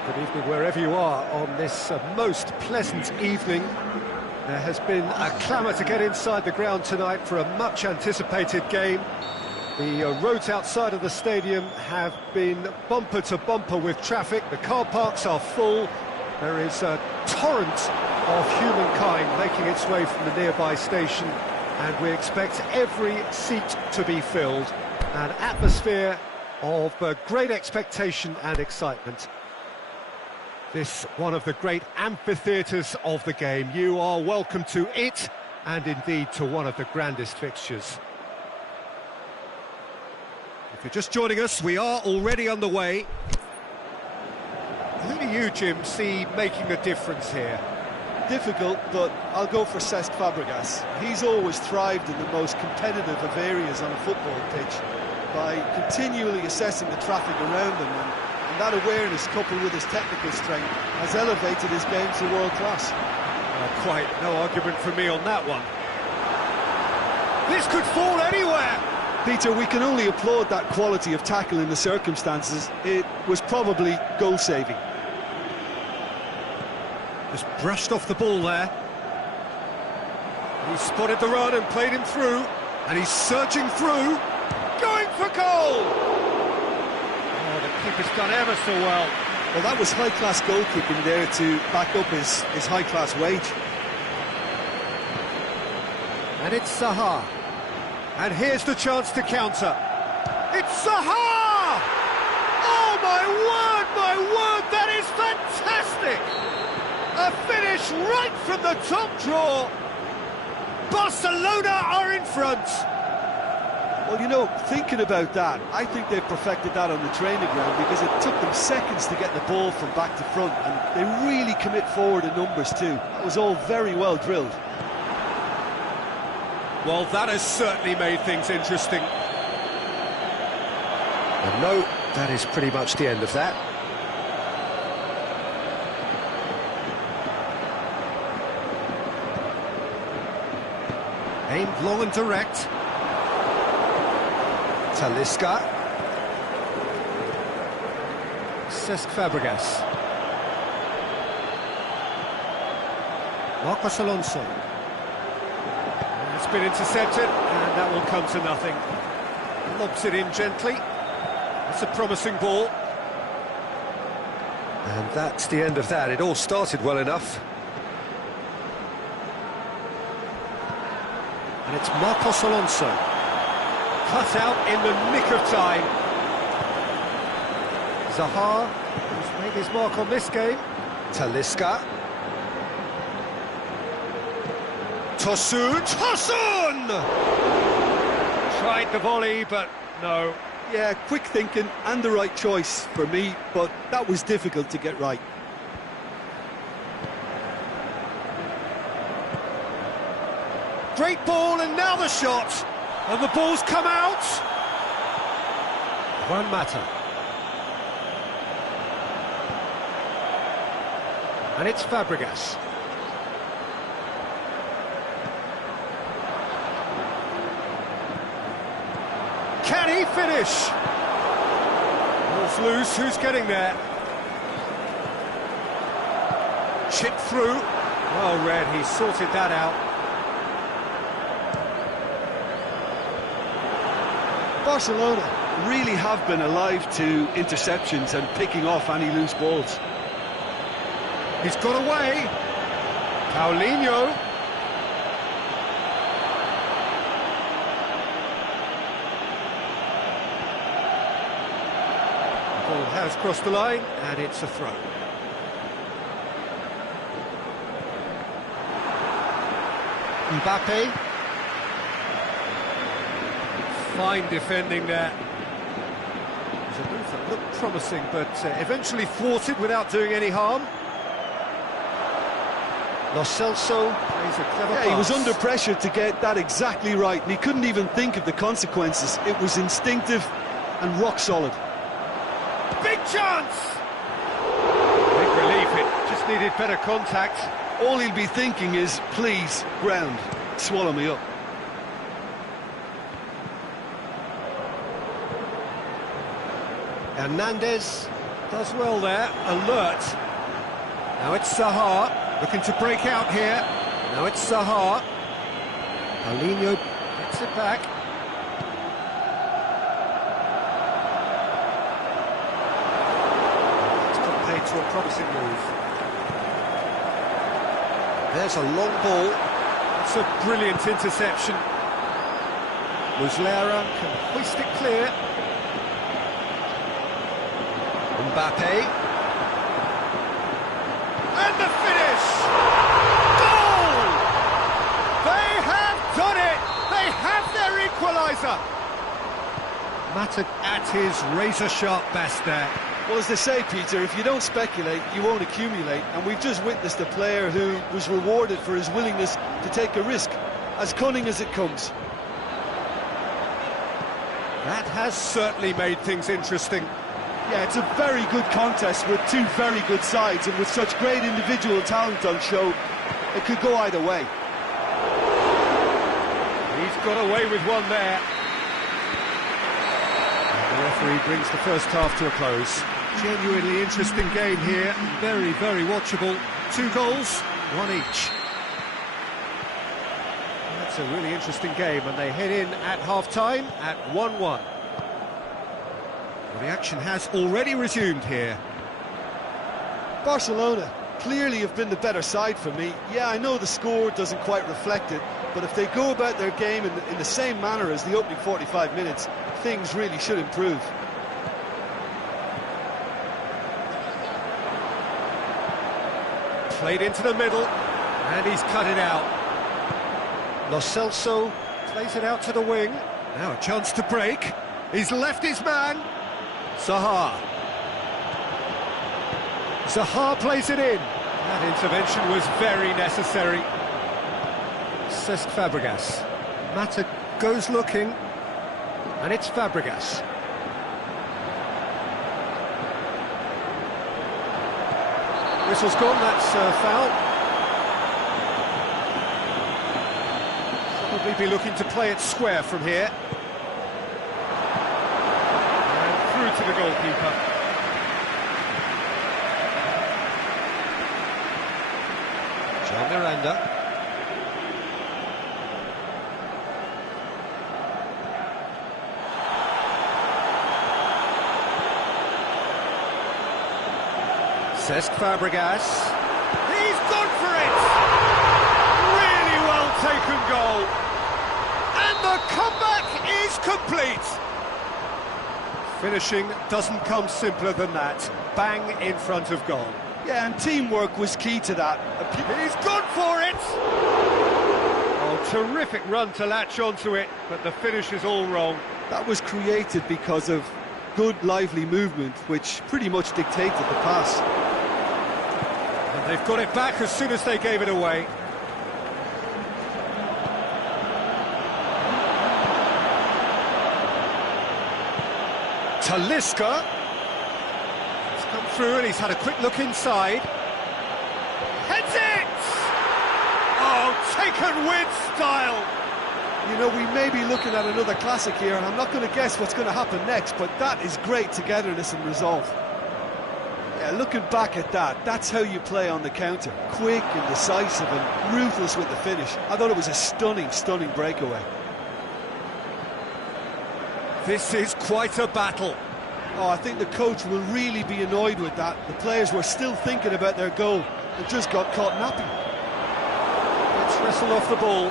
Well, good evening wherever you are on this most pleasant evening. There has been a clamour to get inside the ground tonight for a much-anticipated game. The roads outside of the stadium have been bumper to bumper with traffic. The car parks are full. There is a torrent of humankind making its way from the nearby station, and we expect every seat to be filled. An atmosphere of great expectation and excitement. This one of the great amphitheatres of the game. You are welcome to it, and indeed to one of the grandest fixtures. If you're just joining us, we are already underway. Who do you, Jim, see making the difference here? Difficult, but I'll go for Cesc Fabregas. He's always thrived in the most competitive of areas on a football pitch by continually assessing the traffic around him, and that awareness, coupled with his technical strength, has elevated his game to world class. Quite no argument from me on that one. This could fall anywhere! Peter, we can only applaud that quality of tackle in the circumstances. It was probably goal-saving. Just brushed off the ball there. He spotted the run and played him through, and he's surging through, going for goal! Oh, the keeper's done ever so well. Well, that was high-class goalkeeping there to back up his high-class wage. And it's Zaha. And here's the chance to counter. It's Zaha! Oh, my word, that is fantastic! A finish right from the top drawer. Barcelona are in front. Well, you know, thinking about that, I think they've perfected that on the training ground, because it took them seconds to get the ball from back to front, and they really commit forward in numbers too. That was all very well drilled. Well, that has certainly made things interesting. And no, that is pretty much the end of that. Aimed long and direct. Talisca. Cesc Fabregas. Marcos Alonso. It's been intercepted, and that will come to nothing. Lobs it in gently. It's a promising ball. And that's the end of that. It all started well enough. And it's Marcos Alonso. Cut out in the nick of time. Zaha, who's made his mark on this game. Talisca. Tosun! Tried the volley, but no. Yeah, quick thinking and the right choice for me, but that was difficult to get right. Great ball, and now the shot. And the ball's come out. Juan Mata. And it's Fabregas. Can he finish? Ball's loose, who's getting there? Chipped through. Well read, he sorted that out. Barcelona really have been alive to interceptions and picking off any loose balls. He's got away. Paulinho. The ball has crossed the line, and it's a throw. Mbappe. Fine defending there. It was a move that looked promising, but eventually thwarted without doing any harm. Lo Celso plays a clever pass. He was under pressure to get that exactly right, and he couldn't even think of the consequences. It was instinctive and rock solid. Big chance! Big relief, it just needed better contact. All he'll be thinking is, please, ground, swallow me up. Hernandez, Does well there, alert. Now it's Zaha, looking to break out here. Now it's Zaha. Paulinho gets it back. It's got paid to a promising move. There's a long ball. It's a brilliant interception. Muslera can hoist it clear. Mbappe. And the finish! Goal! They have done it! They have their equaliser! Mata at his razor-sharp best there. Well, as they say, Peter, if you don't speculate, you won't accumulate. And we've just witnessed a player who was rewarded for his willingness to take a risk, as cunning as it comes. That has certainly made things interesting. Yeah, it's a very good contest with two very good sides, and with such great individual talent on show, it could go either way. He's got away with one there. And the referee brings the first half to a close. Genuinely interesting game here, very, very watchable. 2 goals, 1 each. That's a really interesting game, and they head in at half-time at 1-1. Well, the action has already resumed here. Barcelona clearly have been the better side for me. Yeah, I know the score doesn't quite reflect it, but if they go about their game in the same manner as the opening 45 minutes, things really should improve. Played into the middle, and he's cut it out. Lo Celso plays it out to the wing. Now a chance to break. He's left his man. Zaha. Zaha plays it in. That intervention was very necessary. Cesc Fabregas. Mata goes looking, and it's Fabregas. Whistle's gone, that's foul. Probably be looking to play it square from here. And through to the goalkeeper. John Miranda. Cesc Fabregas. He's gone for it! Really well taken goal. And the comeback is complete. Finishing doesn't come simpler than that. Bang in front of goal. Yeah, and teamwork was key to that. He's gone for it! Oh, terrific run to latch onto it, but the finish is all wrong. That was created because of good, lively movement, which pretty much dictated the pass. And they've got it back as soon as they gave it away. Talisca. He's come through and he's had a quick look inside. Heads it! Oh, taken with style! You know, we may be looking at another classic here, and I'm not going to guess what's going to happen next, but that is great togetherness and resolve. Yeah, looking back at that, that's how you play on the counter. Quick and decisive and ruthless with the finish. I thought it was a stunning, stunning breakaway. This is quite a battle. Oh, I think the coach will really be annoyed with that. The players were still thinking about their goal and just got caught napping. Let's wrestle off the ball.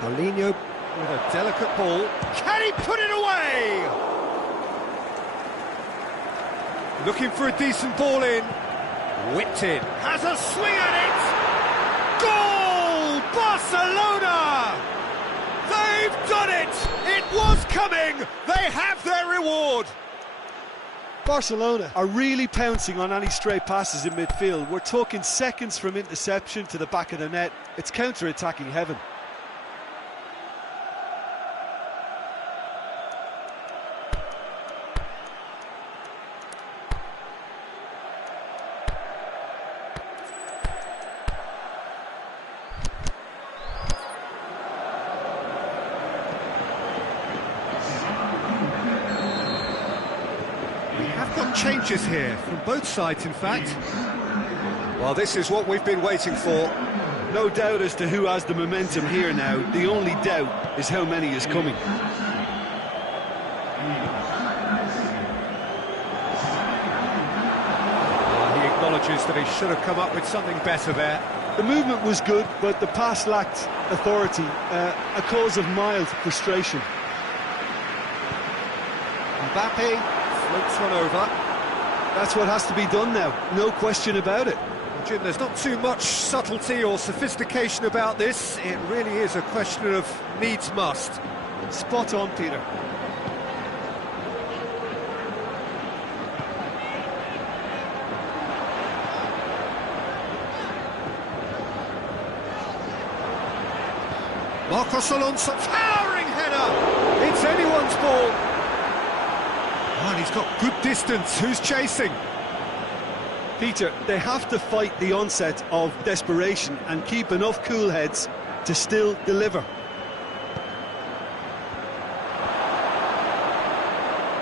Paulinho with a delicate ball. Can he put it away? Looking for a decent ball in. Whipped in. Has a swing at it. Goal! Barcelona! They've done it! It was coming! They have their reward! Barcelona are really pouncing on any stray passes in midfield. We're talking seconds from interception to the back of the net. It's counter-attacking heaven. have got changes here, from both sides, in fact. Well, this is what we've been waiting for. No doubt as to who has the momentum here now. The only doubt is how many is coming. He acknowledges that he should have come up with something better there. The movement was good, but the pass lacked authority, a cause of mild frustration. Mbappe floats one over. That's what has to be done now, no question about it. Jim, there's not too much subtlety or sophistication about this. It really is a question of needs must. Spot on, Peter. Marcos Alonso, towering header! It's anyone's ball. And he's got good distance. Who's chasing? Peter, they have to fight the onset of desperation and keep enough cool heads to still deliver.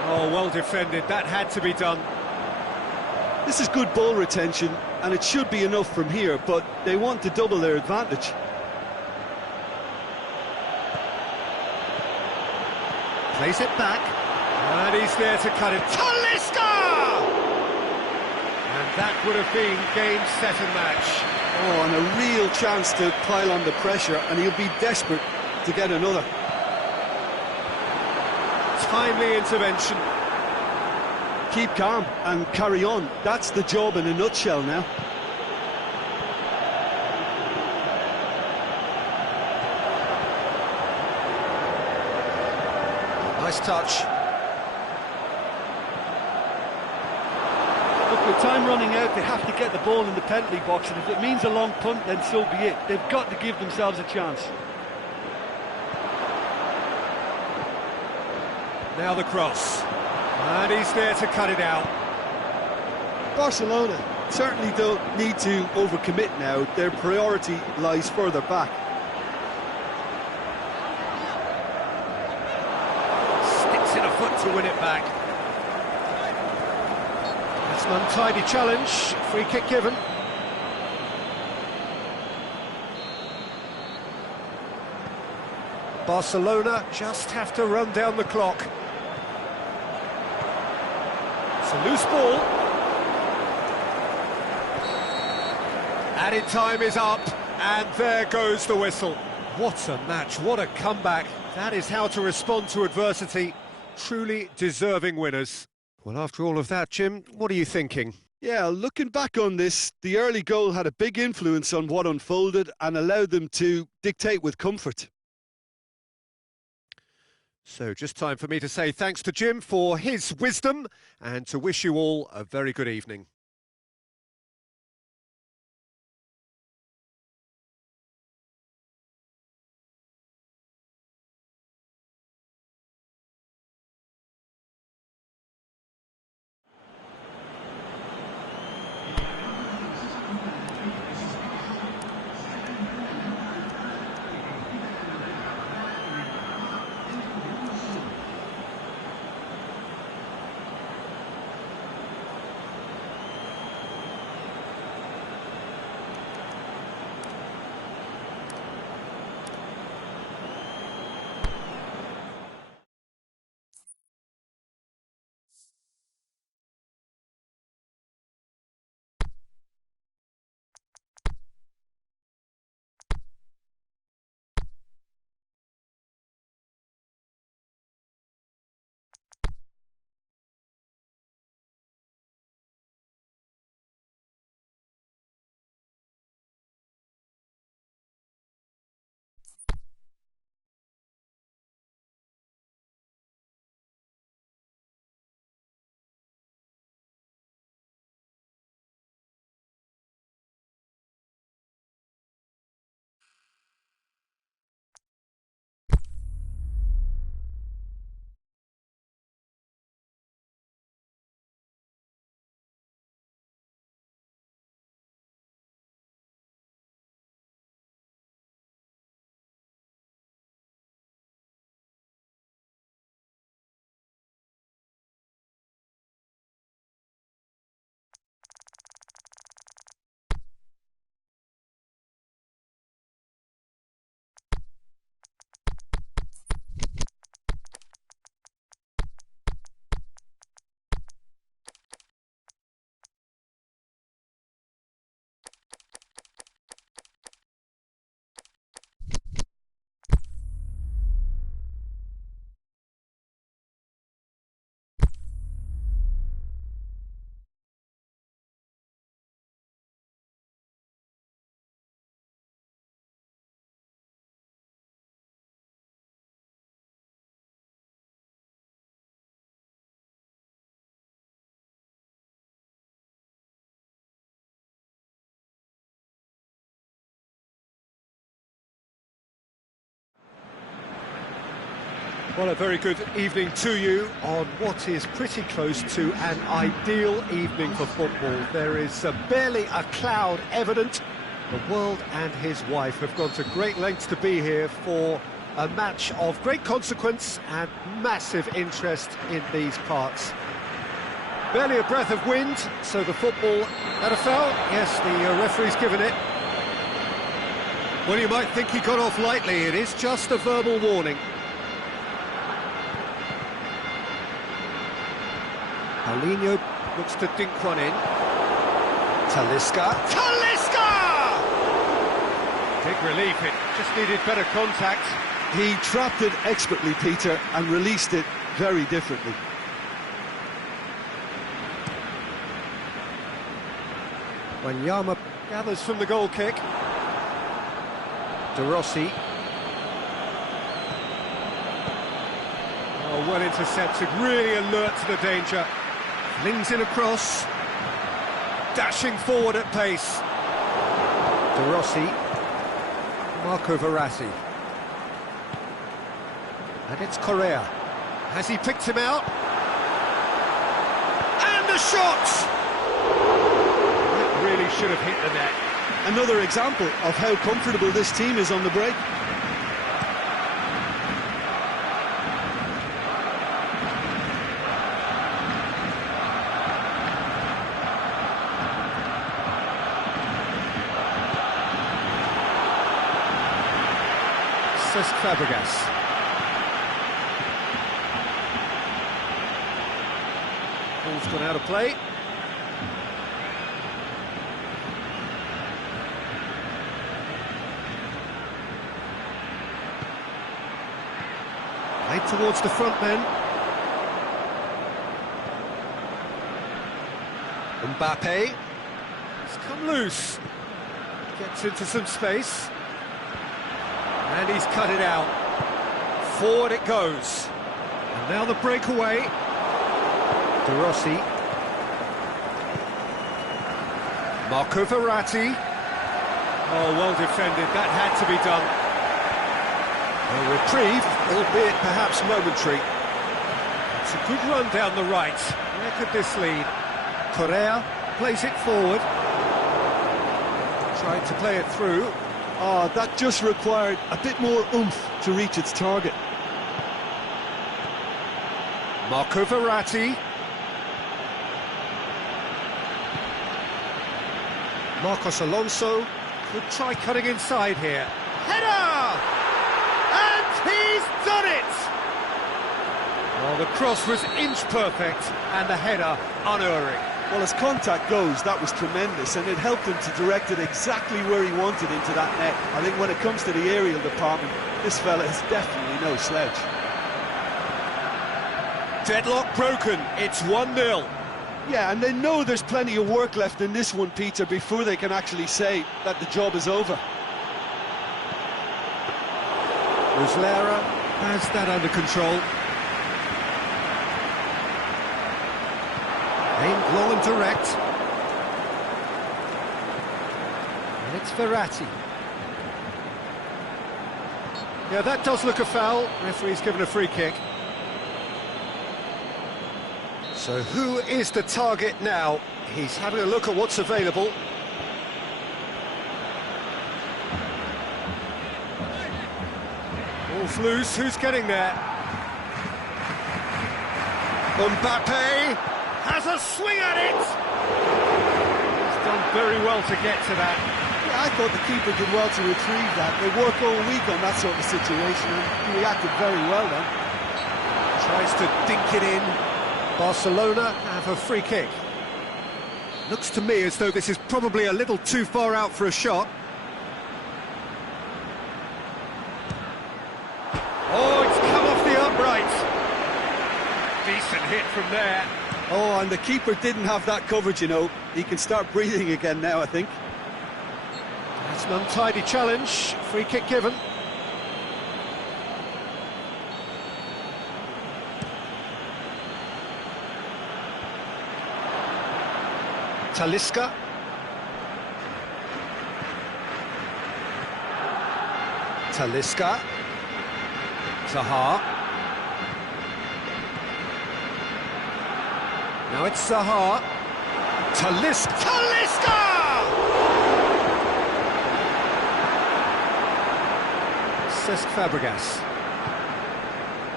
Oh, well defended. That had to be done. This is good ball retention, and it should be enough from here, but they want to double their advantage. Plays it back, and he's there to cut it. Talisca! And that would have been game, set and match. Oh, and a real chance to pile on the pressure, and he'll be desperate to get another. Timely intervention. Keep calm and carry on. That's the job in a nutshell now. Nice touch. Look, with time running out, they have to get the ball in the penalty box, and if it means a long punt, then so be it. They've got to give themselves a chance. Now the cross. And he's there to cut it out. Barcelona certainly don't need to overcommit now. Their priority lies further back. Sticks in a foot to win it back. That's an untidy challenge. Free kick given. Barcelona just have to run down the clock. It's a loose ball. Added time is up, and there goes the whistle. What a match, what a comeback. That is how to respond to adversity. Truly deserving winners. Well, after all of that, Jim, what are you thinking? Yeah, looking back on this, the early goal had a big influence on what unfolded and allowed them to dictate with comfort. So just time for me to say thanks to Jim for his wisdom and to wish you all a very good evening. Well, a very good evening to you on what is pretty close to an ideal evening for football. There is barely a cloud evident. The world and his wife have gone to great lengths to be here for a match of great consequence and massive interest in these parts. Barely a breath of wind, so the football... That a foul? Yes, the referee's given it. Well, you might think he got off lightly. It is just a verbal warning. Paulinho looks to dink one in. Talisca. Big relief, it just needed better contact. He trapped it expertly, Peter, and released it very differently. Wanyama gathers from the goal kick. De Rossi. Oh, well intercepted, really alert to the danger. Flings in across. Dashing forward at pace. De Rossi. Marco Verratti. And it's Correa. Has he picked him out? And the shot! That really should have hit the net. Another example of how comfortable this team is on the break. Cesc Fabregas. Ball's gone out of play. Played towards the front men. Mbappe. He's come loose. Gets into some space. And he's cut it out. Forward it goes. And now the breakaway. De Rossi. Marco Verratti. Oh, well defended. That had to be done. A reprieve, albeit perhaps momentary. It's a good run down the right. Where could this lead? Correa plays it forward. Trying to play it through. Oh, that just required a bit more oomph to reach its target. Marco Verratti. Marcos Alonso could try cutting inside here. Header! And he's done it! Well, the cross was inch perfect and the header unerring. Well, as contact goes, that was tremendous, and it helped him to direct it exactly where he wanted into that net. I think when it comes to the aerial department, this fella is definitely no slouch. Deadlock broken, it's 1-0. Yeah, and they know there's plenty of work left in this one, Peter, before they can actually say that the job is over. Muslera has that under control. Aimed long and direct. And it's Verratti. Yeah, that does look a foul. Referee's given a free kick. So who is the target now? He's having a look at what's available. Ball's loose, who's getting there? Mbappe has a swing at it! He's done very well to get to that. Yeah, I thought the keeper did well to retrieve that. They work all week on that sort of situation, and he reacted very well then. Tries to dink it in. Barcelona have a free kick. Looks to me as though this is probably a little too far out for a shot. Oh, it's come off the upright. Decent hit from there. Oh, and the keeper didn't have that coverage, you know. He can start breathing again now, I think. That's an untidy challenge. Free kick given. Talisca. Talisca. Zaha. Now it's Zaha. Talisca! Cesc Fabregas.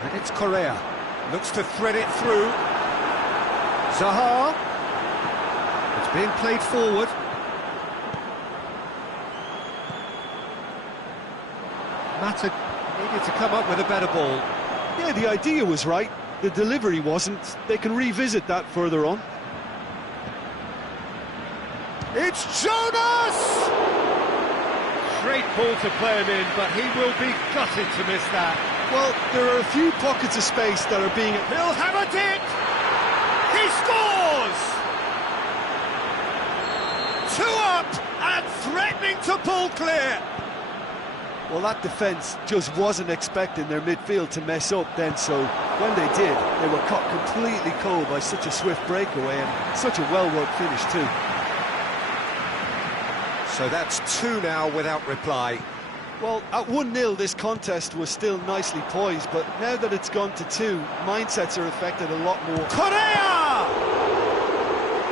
And it's Correa. Looks to thread it through. Zaha. It's being played forward. Mata needed to come up with a better ball. Yeah, the idea was right. The delivery wasn't. They can revisit that further on. It's Jonas! Great ball to play him in, but he will be gutted to miss that. Well, there are a few pockets of space that are being... He'll hammer it! He scores! 2 up and threatening to pull clear. Well, that defence just wasn't expecting their midfield to mess up then, so when they did, they were caught completely cold by such a swift breakaway and such a well-worked finish too. So that's 2 now without reply. Well, at 1-0 this contest was still nicely poised, but now that it's gone to 2, mindsets are affected a lot more. Correa!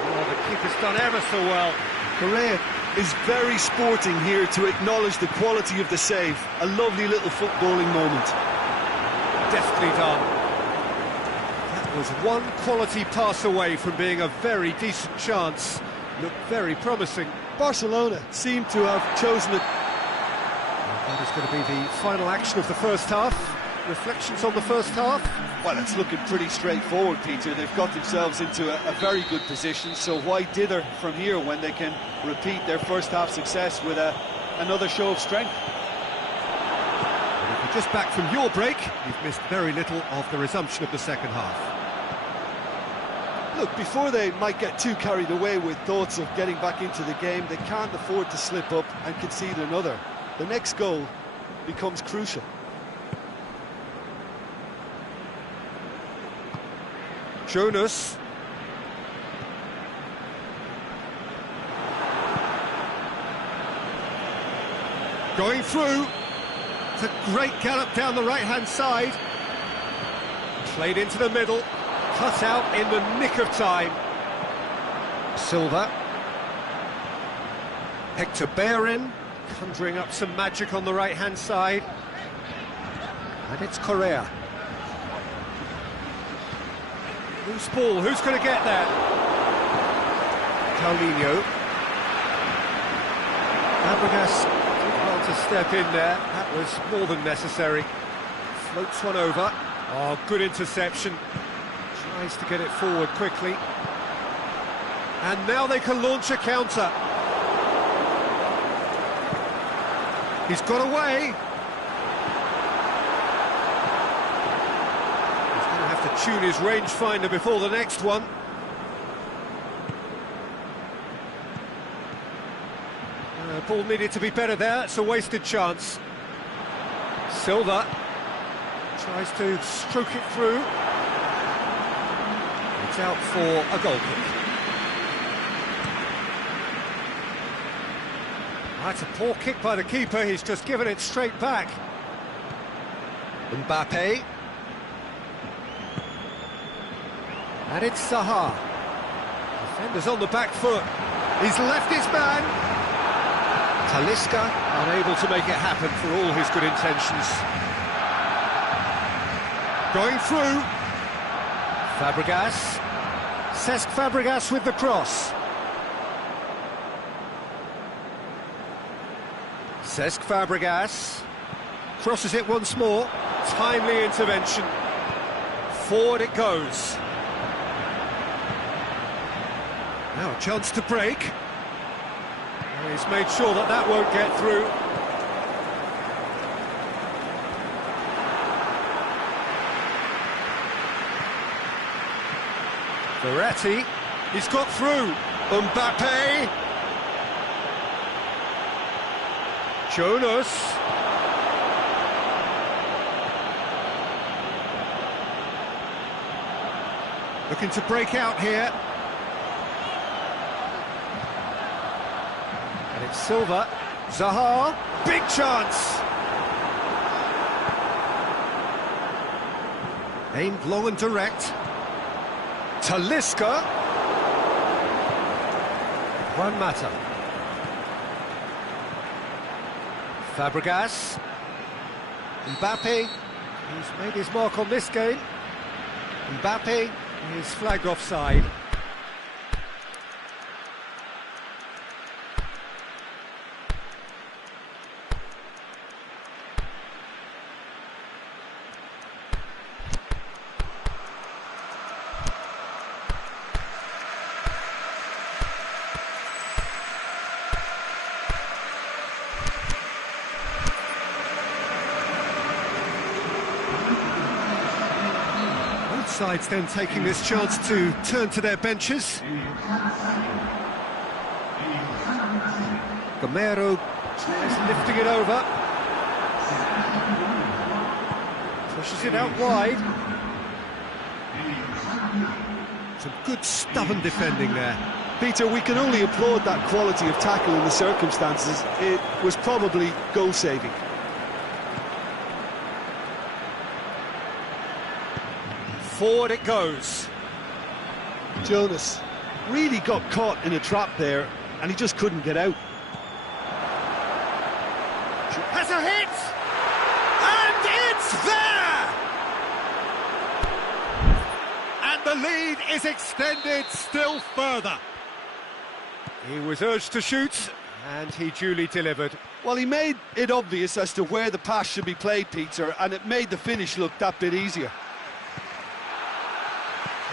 Oh, the keeper's done ever so well. Correa is very sporting here to acknowledge the quality of the save. A lovely little footballing moment. Deftly done. That was one quality pass away from being a very decent chance. Looked very promising. Barcelona seem to have chosen it. That is going to be the final action of the first half. Reflections on the first half? Well, it's looking pretty straightforward, Peter. They've got themselves into a very good position, so why dither from here when they can repeat their first half success with another show of strength? And if you're just back from your break, you've missed very little of the resumption of the second half. Look, before they might get too carried away with thoughts of getting back into the game, they can't afford to slip up and concede another. The next goal becomes crucial. Jonas. Going through. It's a great gallop down the right-hand side. Played into the middle. Cut out in the nick of time. Silva. Hector Bellerin, conjuring up some magic on the right-hand side. And it's Correa. Loose ball, who's going to get there? Paulinho. Fabregas did well to step in there. That was more than necessary. Floats one over. Oh, good interception. Tries to get it forward quickly. And now they can launch a counter. He's got away. He's going to have to tune his rangefinder before the next one. Ball needed to be better there. It's a wasted chance. Silva tries to stroke it through. It's out for a goal kick. That's a poor kick by the keeper. He's just given it straight back. Mbappe. And it's Zaha. Defender's on the back foot. He's left his man. Talisca unable to make it happen for all his good intentions. Going through. Fabregas. Cesc Fabregas with the cross. Cesc Fabregas crosses it once more. Timely intervention. Forward it goes. Now a chance to break. He's made sure that that won't get through. Verratti, he's got through. Mbappe. Jonas. Looking to break out here. And it's Silva. Zaha. Big chance. Aimed long and direct. Talisca. Juan Mata. Fabregas. Mbappe. He's made his mark on this game. Mbappe is flagged offside. Sides then taking this chance to turn to their benches. Gamero is lifting it over. Pushes it out wide. Some good stubborn defending there. Peter, we can only applaud that quality of tackle in the circumstances. It was probably goal-saving. Forward it goes. Jonas really got caught in a trap there, and he just couldn't get out. Has a hit! And it's there! And the lead is extended still further. He was urged to shoot, and he duly delivered. Well, he made it obvious as to where the pass should be played, Peter, and it made the finish look that bit easier.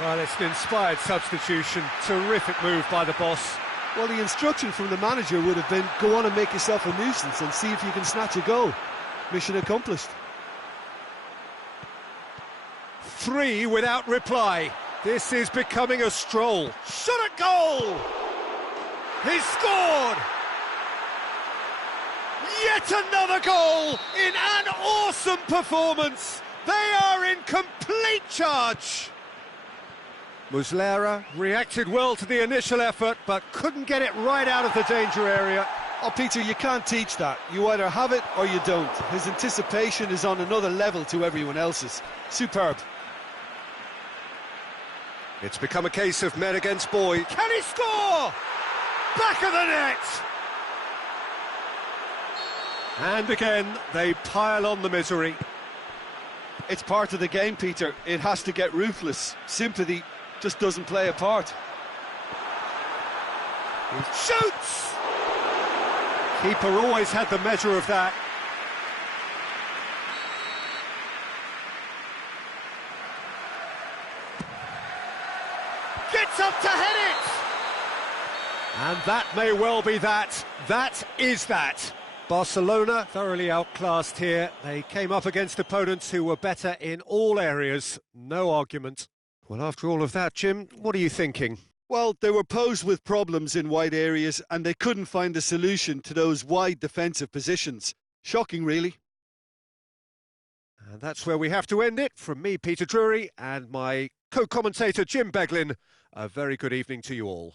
Well, it's an inspired substitution. Terrific move by the boss. Well, the instruction from the manager would have been, go on and make yourself a nuisance and see if you can snatch a goal. Mission accomplished. 3 without reply. This is becoming a stroll. Shot at goal! He scored! Yet another goal in an awesome performance. They are in complete charge. Muslera reacted well to the initial effort, but couldn't get it right out of the danger area. Oh, Peter, you can't teach that. You either have it or you don't. His anticipation is on another level to everyone else's. Superb. It's become a case of men against boys. Can he score? Back of the net! And again, they pile on the misery. It's part of the game, Peter. It has to get ruthless. Sympathy just doesn't play a part. He shoots! Keeper always had the measure of that. Gets up to head it! And that may well be that. That is that. Barcelona thoroughly outclassed here. They came up against opponents who were better in all areas. No argument. Well, after all of that, Jim, what are you thinking? Well, they were posed with problems in wide areas and they couldn't find a solution to those wide defensive positions. Shocking, really. And that's where we have to end it. From me, Peter Drury, and my co-commentator, Jim Beglin. A very good evening to you all.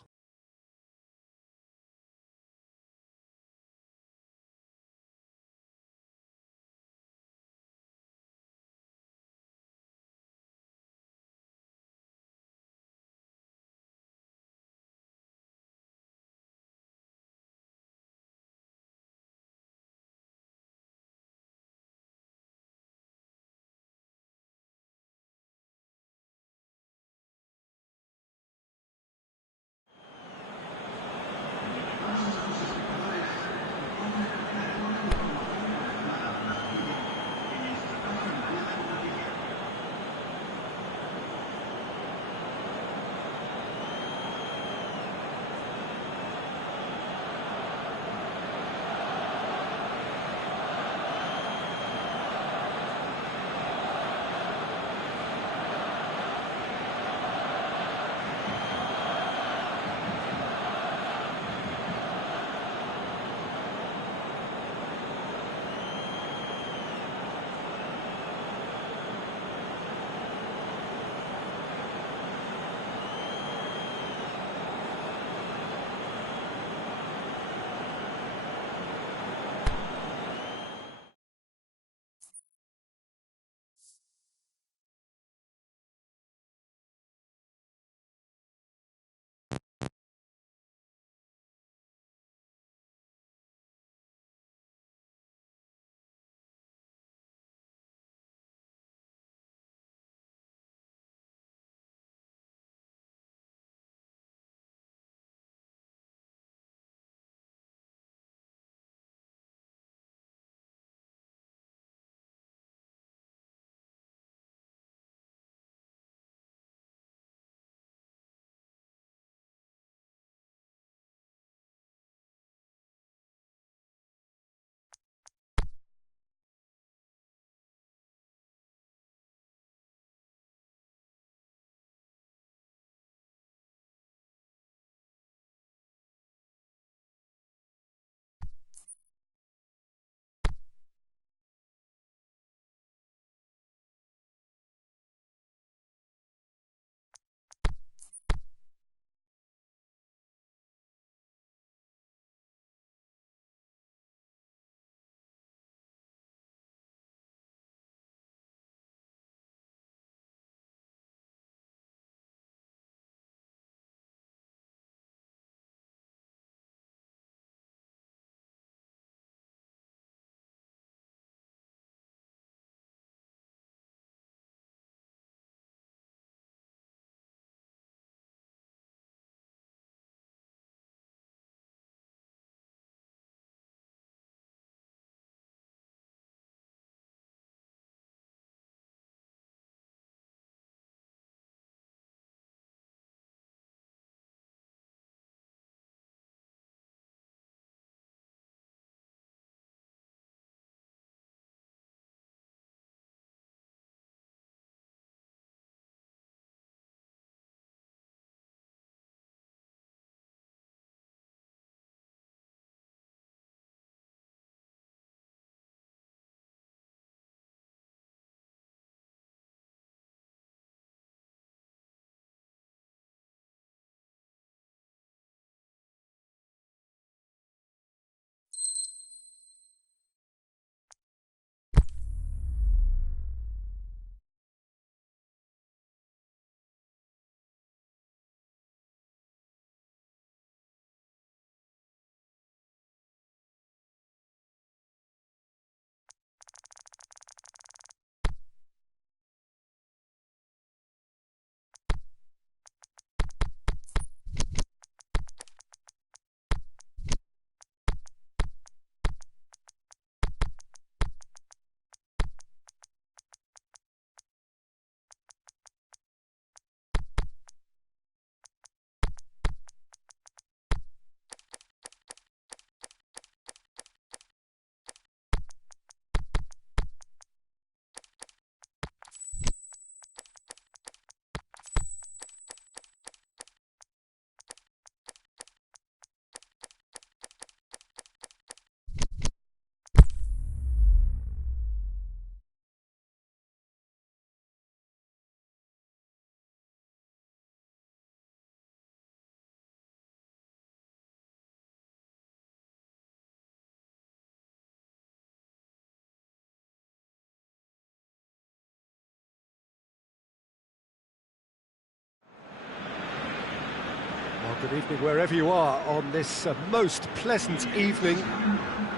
Good evening wherever you are on this most pleasant evening.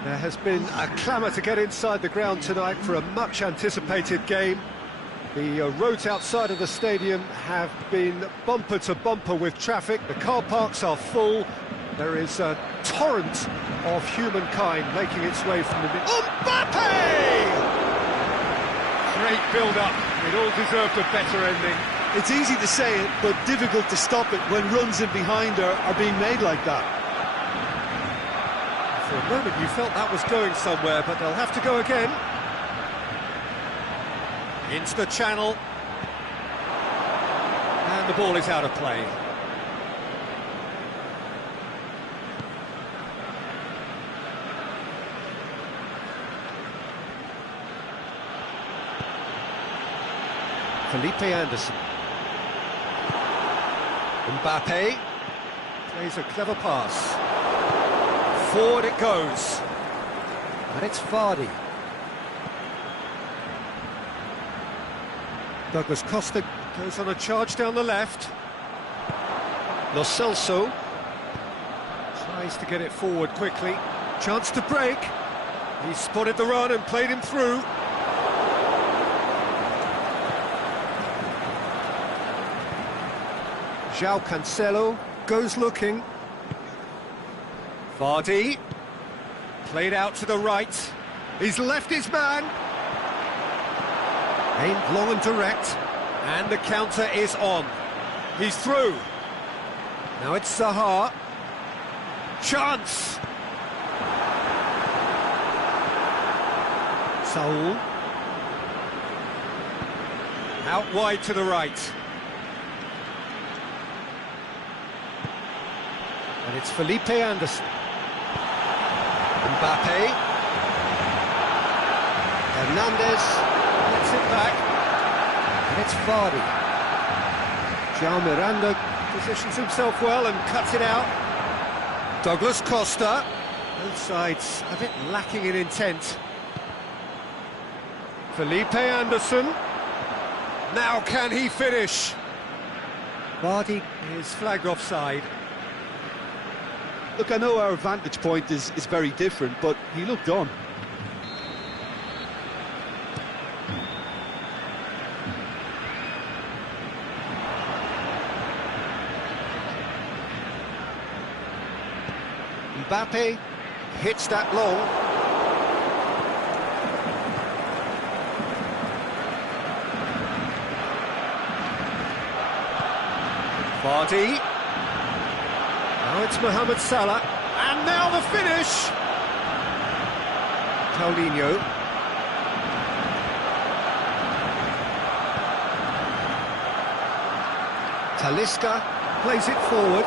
There has been a clamour to get inside the ground tonight for a much anticipated game. The roads outside of the stadium have been bumper to bumper with traffic. The car parks are full. There is a torrent of humankind making its way from the... Mbappe! Great build-up. It all deserved a better ending. It's easy to say it, but difficult to stop it when runs in behind are being made like that. For a moment you felt that was going somewhere, but they'll have to go again. Into the channel. And the ball is out of play. Felipe Anderson. Mbappe plays a clever pass. Forward it goes. And it's Vardy. Douglas Costa goes on a charge down the left. Lo Celso tries to get it forward quickly. Chance to break. He spotted the run and played him through. João Cancelo goes looking. Vardy played out to the right. He's left his man. Aimed long and direct, and the counter is on. He's through. Now it's Zaha. Chance. Saul. Out wide to the right. And it's Felipe Anderson. Mbappe. Hernandez gets it back. And it's Vardy. João Miranda positions himself well and cuts it out. Douglas Costa. Both sides a bit lacking in intent. Felipe Anderson. Now can he finish? Vardy is flagged offside. Look, I know our vantage point is very different, but he looked on. Mbappe hits that long. Vardy. Now it's Mohamed Salah, and now the finish! Paulinho. Talisca plays it forward.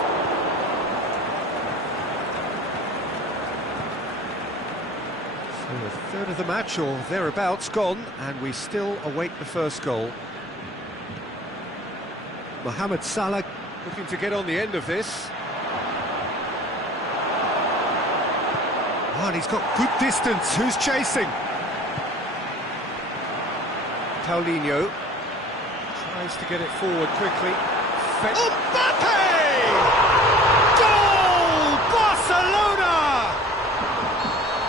So a third of the match, or thereabouts, gone, and we still await the first goal. Mohamed Salah looking to get on the end of this. Oh, and he's got good distance. Who's chasing? Paulinho tries to get it forward quickly. Mbappe! Goal! Barcelona!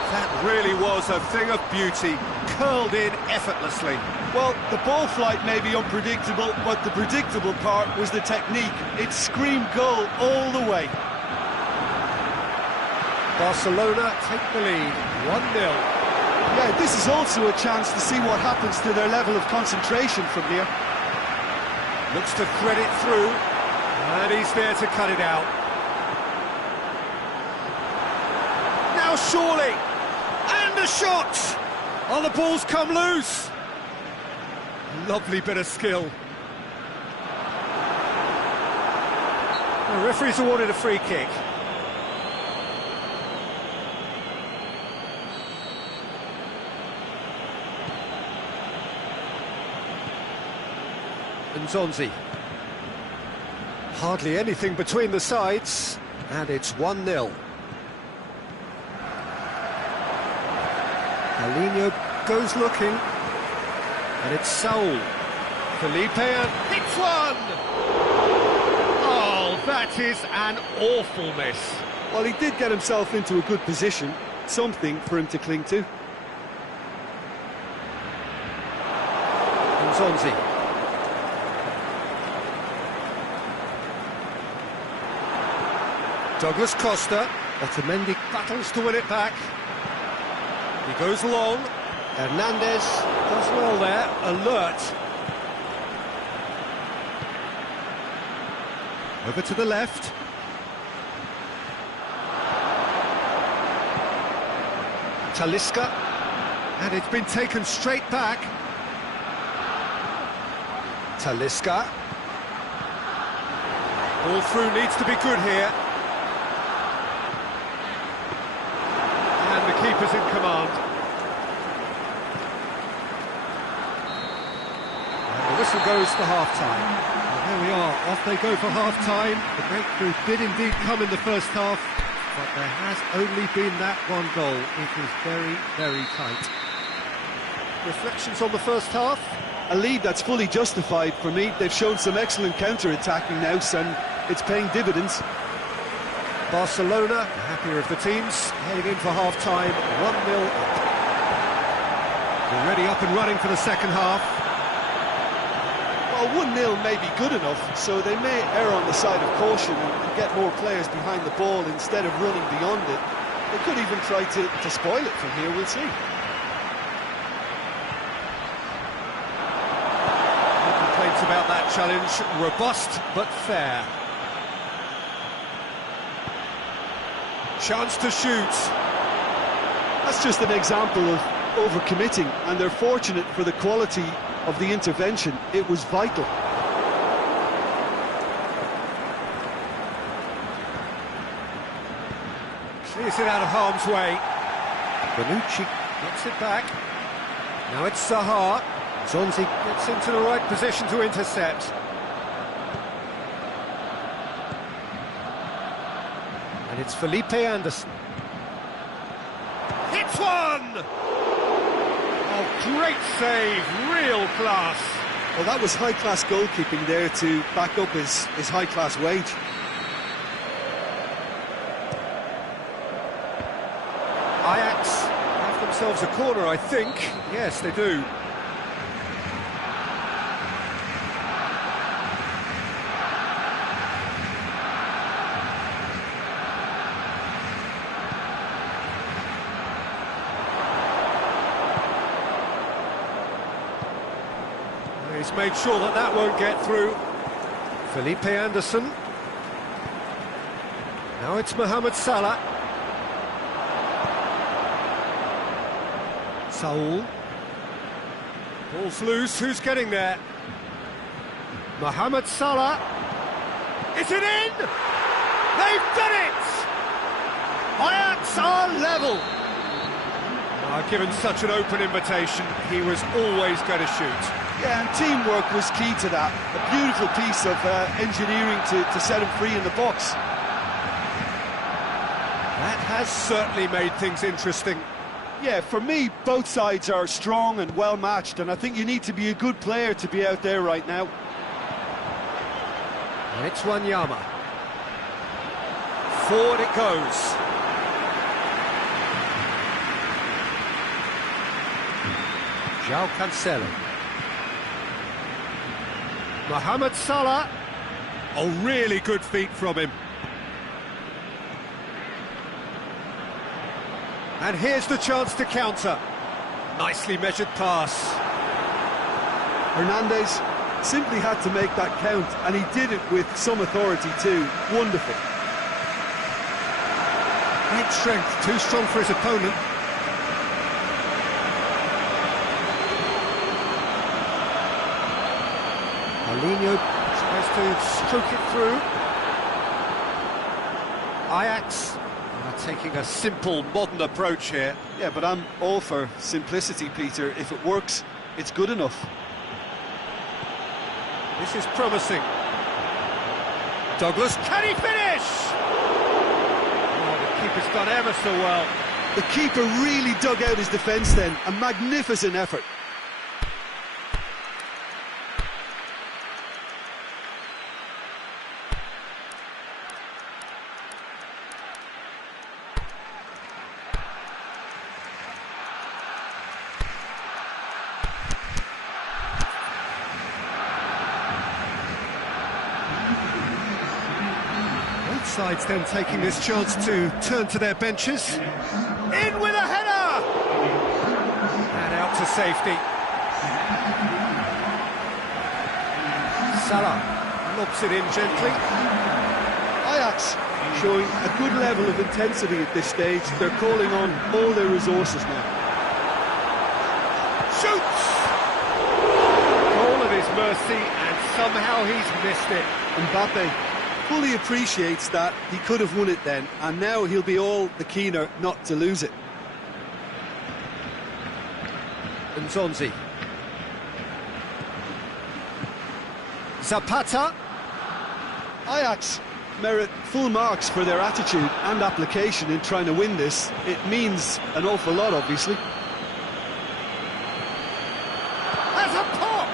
That really was a thing of beauty, curled in effortlessly. Well, the ball flight may be unpredictable, but the predictable part was the technique. It screamed goal all the way. Barcelona take the lead, 1-0. Yeah, this is also a chance to see what happens to their level of concentration from here. Looks to thread it through, and he's there to cut it out. Now surely, and a shot! Oh, the ball's come loose. Lovely bit of skill. The referee's awarded a free kick. Nzonzi. Hardly anything between the sides, and it's 1-0. Paulinho goes looking, and it's Saul. Felipe hits one! Oh, that is an awful miss. Well, he did get himself into a good position, something for him to cling to. Zonzi. Douglas Costa. Otamendi battles to win it back. He goes long. Hernandez does well there, alert. Over to the left. Talisca. And it's been taken straight back. Talisca. Ball through needs to be good here. And the keeper's in command. And the whistle goes for half-time. Well, there we are, off they go for half-time. The breakthrough did indeed come in the first half, but there has only been that one goal. It was very, very tight. Reflections on the first half? A lead that's fully justified for me. They've shown some excellent counter-attacking now, and it's paying dividends. Barcelona, the happier of the teams, heading in for half-time, 1-0 up. Already up and running for the second half. Well, 1-0 may be good enough, so they may err on the side of caution and get more players behind the ball instead of running beyond it. They could even try to spoil it from here, we'll see. No complaints about that challenge, robust but fair. Chance to shoot. That's just an example of overcommitting, and they're fortunate for the quality of the intervention. It was vital. Clears it out of harm's way. Bonucci gets it back. Now it's Zaha. Zonzi gets into the right position to intercept. And it's Felipe Anderson. Hits one! Oh, great save, real class. Well, that was high-class goalkeeping there to back up his high-class wage. Ajax have themselves a corner, I think. Yes, they do. He's made sure that that won't get through. Felipe Anderson. Now it's Mohamed Salah. Saul. Ball's loose, who's getting there? Mohamed Salah. Is it in? They've done it! Ajax are level. Given such an open invitation, he was always going to shoot. Yeah, and teamwork was key to that. A beautiful piece of engineering to set him free in the box. That has certainly made things interesting. Yeah, for me, both sides are strong and well-matched, and I think you need to be a good player to be out there right now. And it's Wanyama. Forward it goes. João Cancelo. Mohamed Salah. Oh, really good feet from him. And here's the chance to counter. Nicely measured pass. Hernandez simply had to make that count, and he did it with some authority too. Wonderful. Great strength, too strong for his opponent. Paulinho tries to stroke it through. Ajax are taking a simple, modern approach here. Yeah, but I'm all for simplicity, Peter. If it works, it's good enough. This is promising. Douglas, can he finish? Oh, the keeper's done ever so well. The keeper really dug out his defence then. A magnificent effort. Sides then taking this chance to turn to their benches. In with a header! And out to safety. Salah lobs it in gently. Ajax showing a good level of intensity at this stage. They're calling on all their resources now. Shoots! Goal at his mercy, and somehow he's missed it. Mbappe fully appreciates that he could have won it then, and now he'll be all the keener not to lose it. Nzonzi. Zapata. Ajax merit full marks for their attitude and application in trying to win this. It means an awful lot, obviously. Has a pop!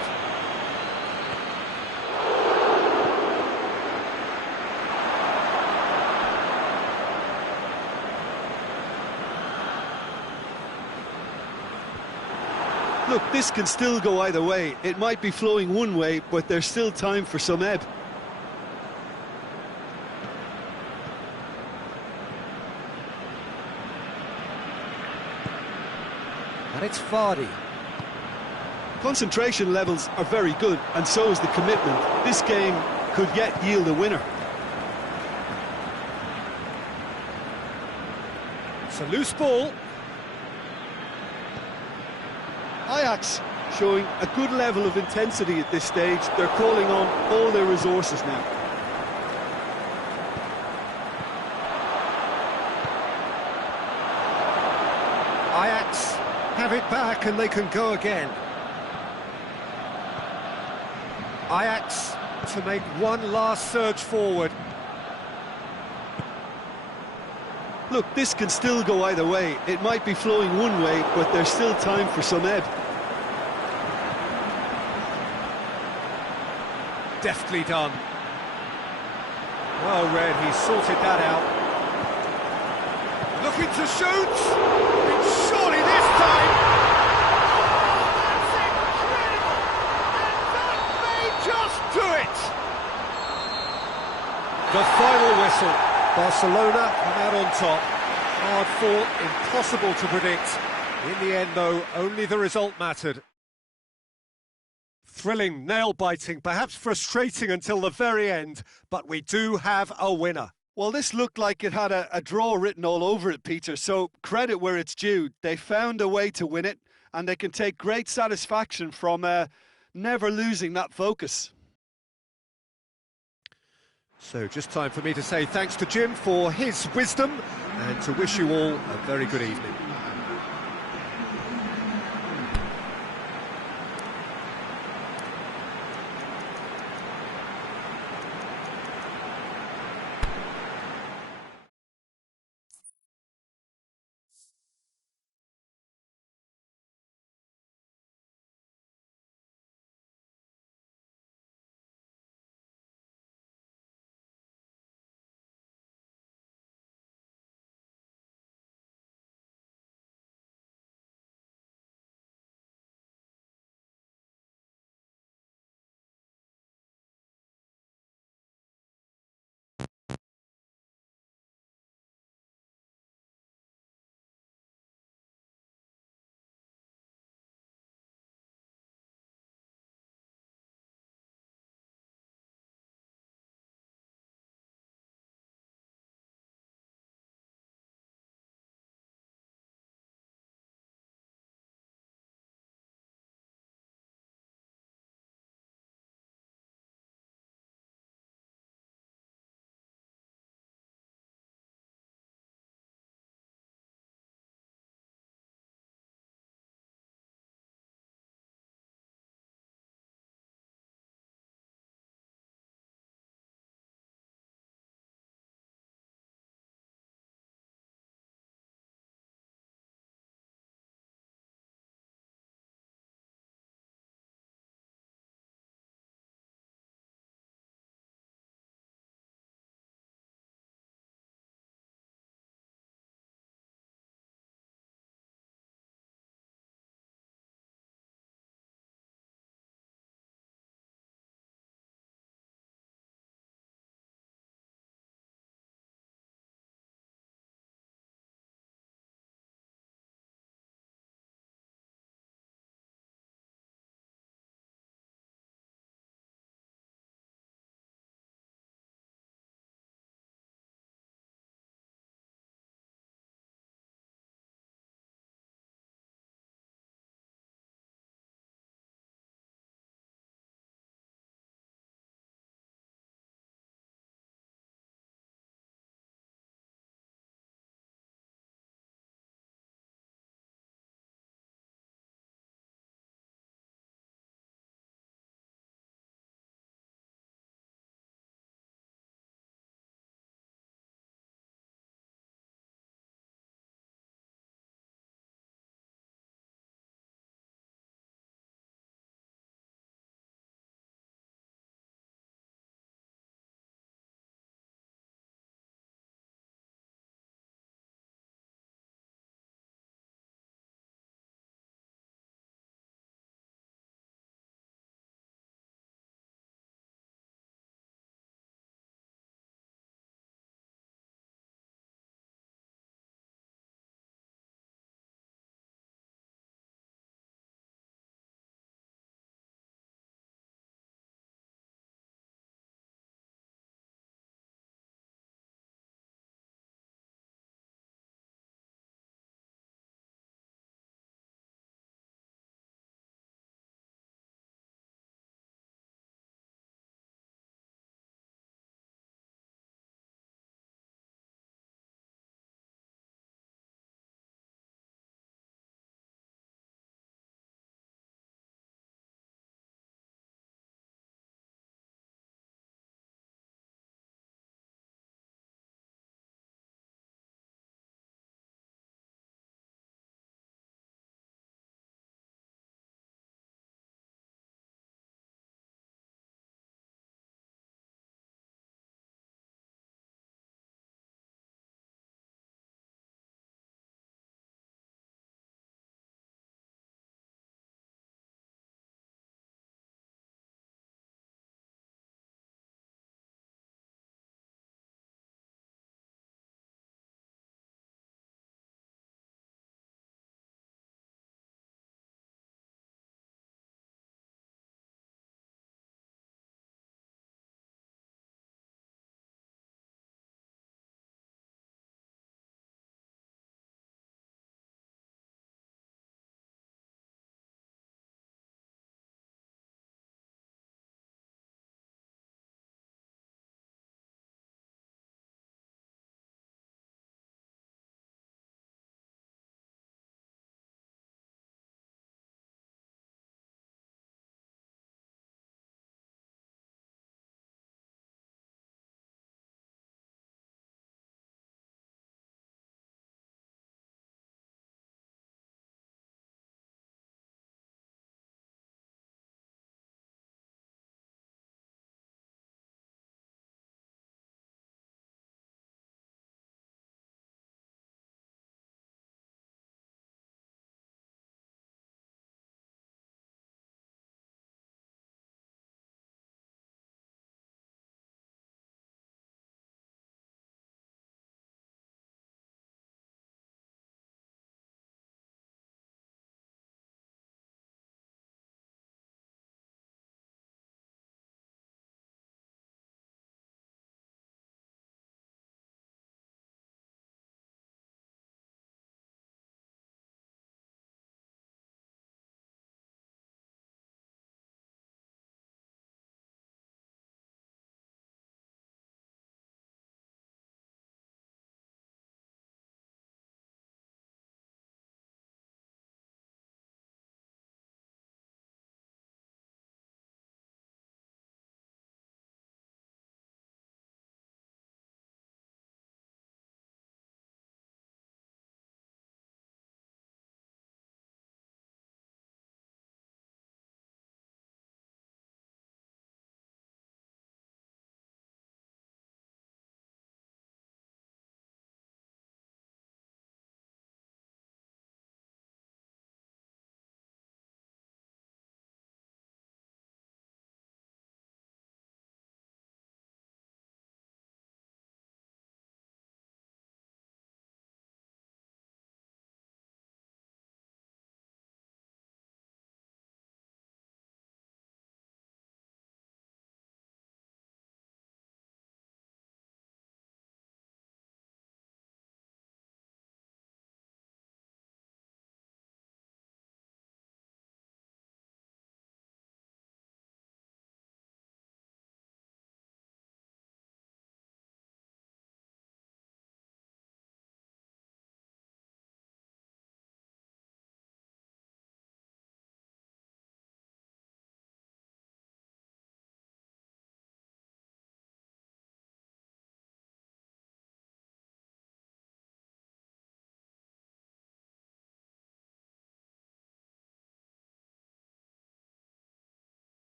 Look, this can still go either way. It might be flowing one way, but there's still time for some ebb. And it's Vardy. Concentration levels are very good, and so is the commitment. This game could yet yield a winner. It's a loose ball. Ajax showing a good level of intensity at this stage. They're calling on all their resources now. Ajax have it back and they can go again. Ajax to make one last surge forward. Look, this can still go either way. It might be flowing one way, but there's still time for some ebb. Deftly done. Well read, he sorted that out. Looking to shoot! It's surely this time! Oh, that's incredible! And that may just do it! The final whistle. Barcelona come out on top. Hard fought, impossible to predict. In the end, though, only the result mattered. Thrilling, nail-biting, perhaps frustrating until the very end, but we do have a winner. Well, this looked like it had a draw written all over it, Peter, so credit where it's due. They found a way to win it, and they can take great satisfaction from never losing that focus. So just time for me to say thanks to Jim for his wisdom and to wish you all a very good evening.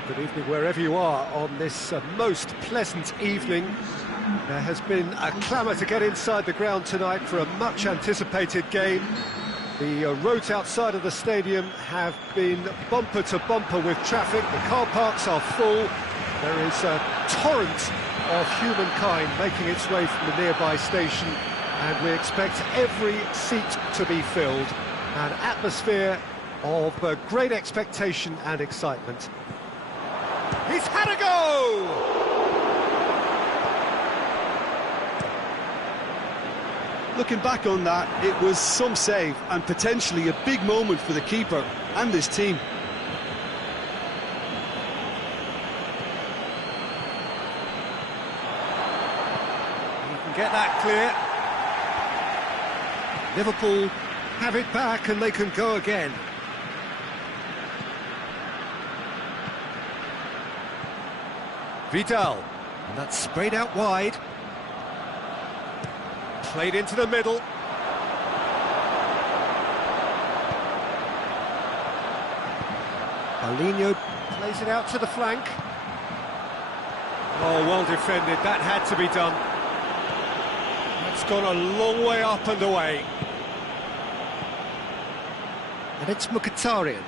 Well, good evening wherever you are on this most pleasant evening. There has been a clamour to get inside the ground tonight for a much anticipated game. The roads outside of the stadium have been bumper to bumper with traffic. The car parks are full. There is a torrent of humankind making its way from the nearby station, and we expect every seat to be filled. An atmosphere of great expectation and excitement. He's had a go! Looking back on that, it was some save and potentially a big moment for the keeper and his team. You can get that clear. Liverpool have it back and they can go again. Vidal, and that's sprayed out wide. Played into the middle. Paulinho plays it out to the flank. Oh, well defended, that had to be done. That's gone a long way up and away. And it's Mkhitaryan.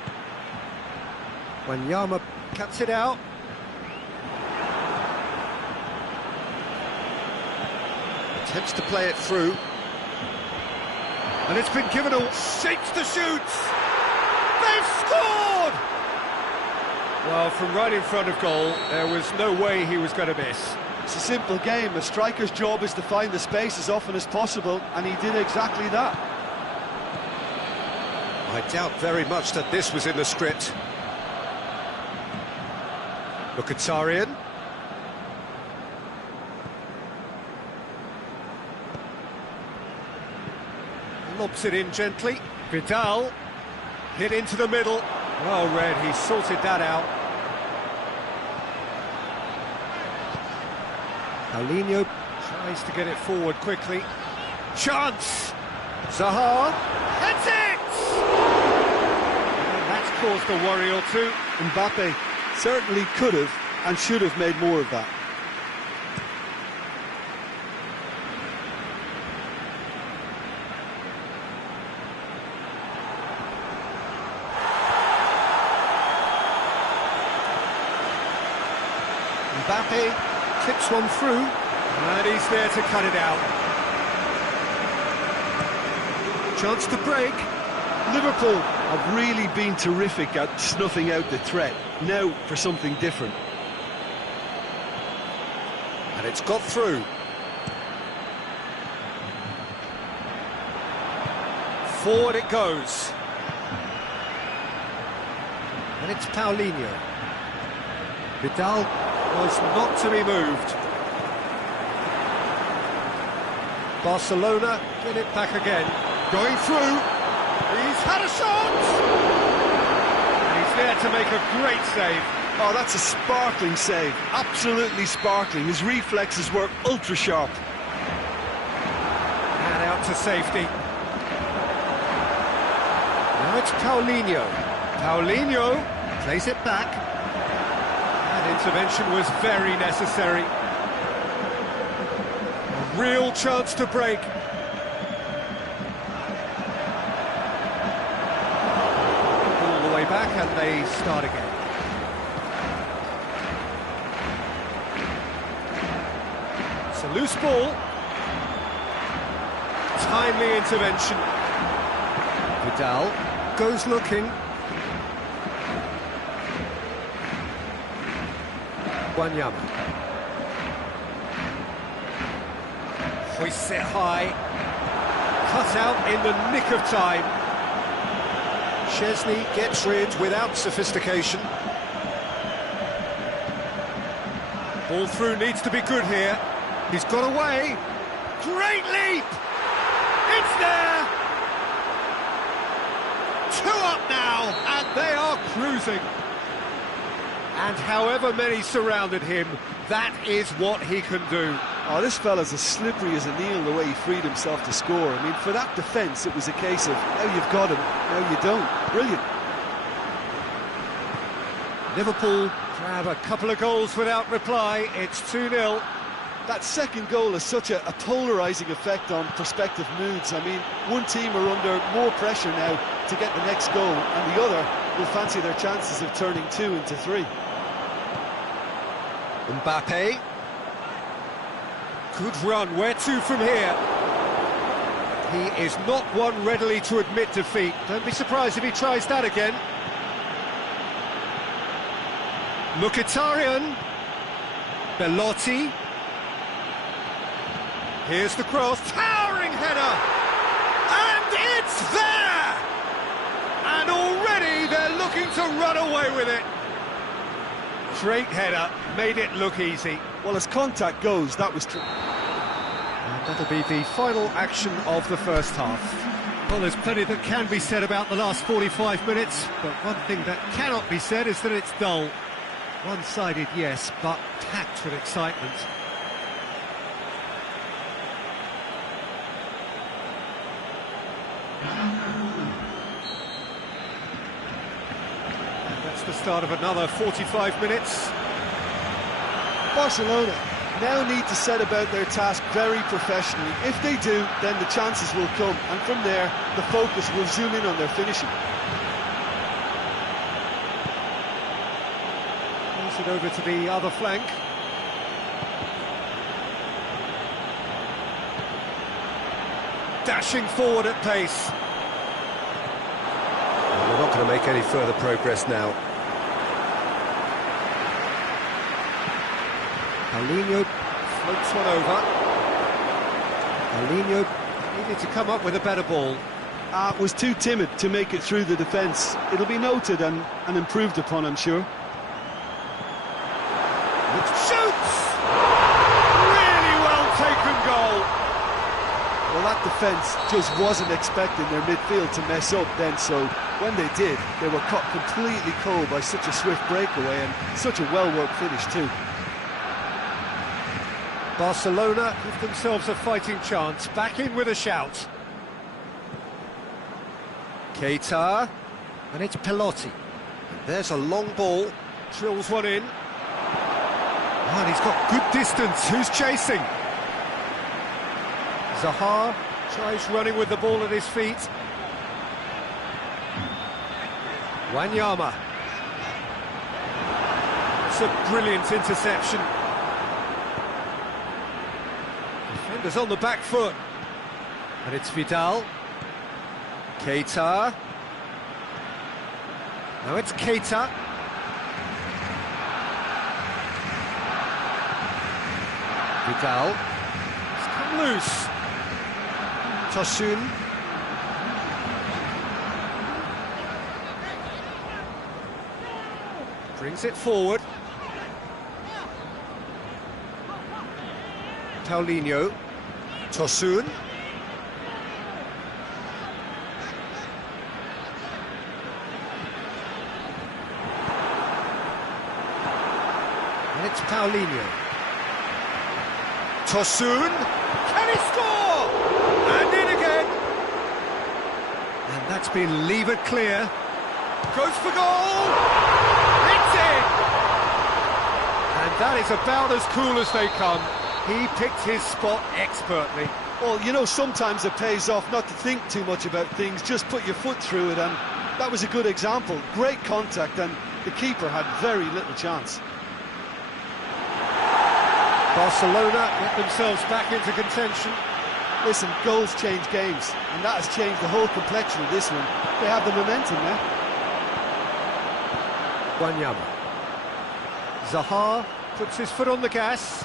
Wanyama cuts it out. Attempts to play it through. And it's been given a... Shakes the shoots! They've scored! Well, from right in front of goal, there was no way he was going to miss. It's a simple game. A striker's job is to find the space as often as possible, and he did exactly that. I doubt very much that this was in the script. Mkhitaryan. Lobs it in gently. Vidal hit into the middle. Well read, he sorted that out. Paulinho tries to get it forward quickly. Chance! Zaha heads it! And that's caused a worry or two. Mbappe certainly could have and should have made more of that. Mbappe clips one through, and he's there to cut it out. Chance to break. Liverpool have really been terrific at snuffing out the threat. Now for something different. And it's got through. Forward it goes. And it's Paulinho. Vidal was not to be moved. Barcelona get it back again. Going through. He's had a shot! And he's there to make a great save. Oh, that's a sparkling save. Absolutely sparkling. His reflexes were ultra sharp. And out to safety. Now it's Paulinho. Paulinho plays it back. Intervention was very necessary. A real chance to break. All the way back and they start again. It's a loose ball. Timely intervention. Vidal goes looking. Wanyama. Hoists it high. Cut out in the nick of time. Chesney gets rid without sophistication. Ball through needs to be good here. He's got away. Great leap! It's there! 2 up now, and they are cruising. And however many surrounded him, that is what he can do. Oh, this fella's as slippery as a needle the way he freed himself to score. I mean, for that defence, it was a case of, now you've got him, now you don't. Brilliant. Liverpool Grab a couple of goals without reply, it's 2-0. That second goal has such a polarising effect on prospective moods. I mean, one team are under more pressure now to get the next goal, and the other will fancy their chances of turning 2 into 3. Mbappe. Good run, where to from here? He is not one readily to admit defeat. Don't be surprised if he tries that again. Mkhitaryan. Belotti. Here's the cross, towering header! And it's there! And already they're looking to run away with it. Great header, made it look easy. Well, as contact goes, that was true. And that'll be the final action of the first half. Well, there's plenty that can be said about the last 45 minutes, but one thing that cannot be said is that it's dull. One-sided, yes, but packed with excitement. And that's the start of another 45 minutes. Barcelona now need to set about their task very professionally. If they do, then the chances will come, and from there, the focus will zoom in on their finishing. Pass it over to the other flank. Dashing forward at pace. Well, they're not going to make any further progress now. Paulinho floats one over. Paulinho needed to come up with a better ball. Was too timid to make it through the defence. It'll be noted and improved upon, I'm sure. Shoots! Really well taken goal. Well, that defence just wasn't expecting their midfield to mess up then, so when they did, they were caught completely cold by such a swift breakaway and such a well-worked finish too. Barcelona give themselves a fighting chance, back in with a shout. Keita, and it's Belotti. And there's a long ball, drills one in. And he's got good distance, who's chasing? Zaha tries running with the ball at his feet. Wanyama. It's a brilliant interception. Defenders on the back foot. And it's Vidal. Keita. Now it's Keita. Vidal. It's come loose. Tosun. Brings it forward. Paulinho. Tosun. And it's Paulinho. Tosun. Can he score? And in again. And that's been levered clear. Goes for goal. It's in. And that is about as cool as they come. He picked his spot expertly. Well, you know, sometimes it pays off not to think too much about things, just put your foot through it, and that was a good example. Great contact, and the keeper had very little chance. Barcelona get themselves back into contention. Listen, goals change games, and that has changed the whole complexion of this one. They have the momentum now. Wanyama. Zaha puts his foot on the gas.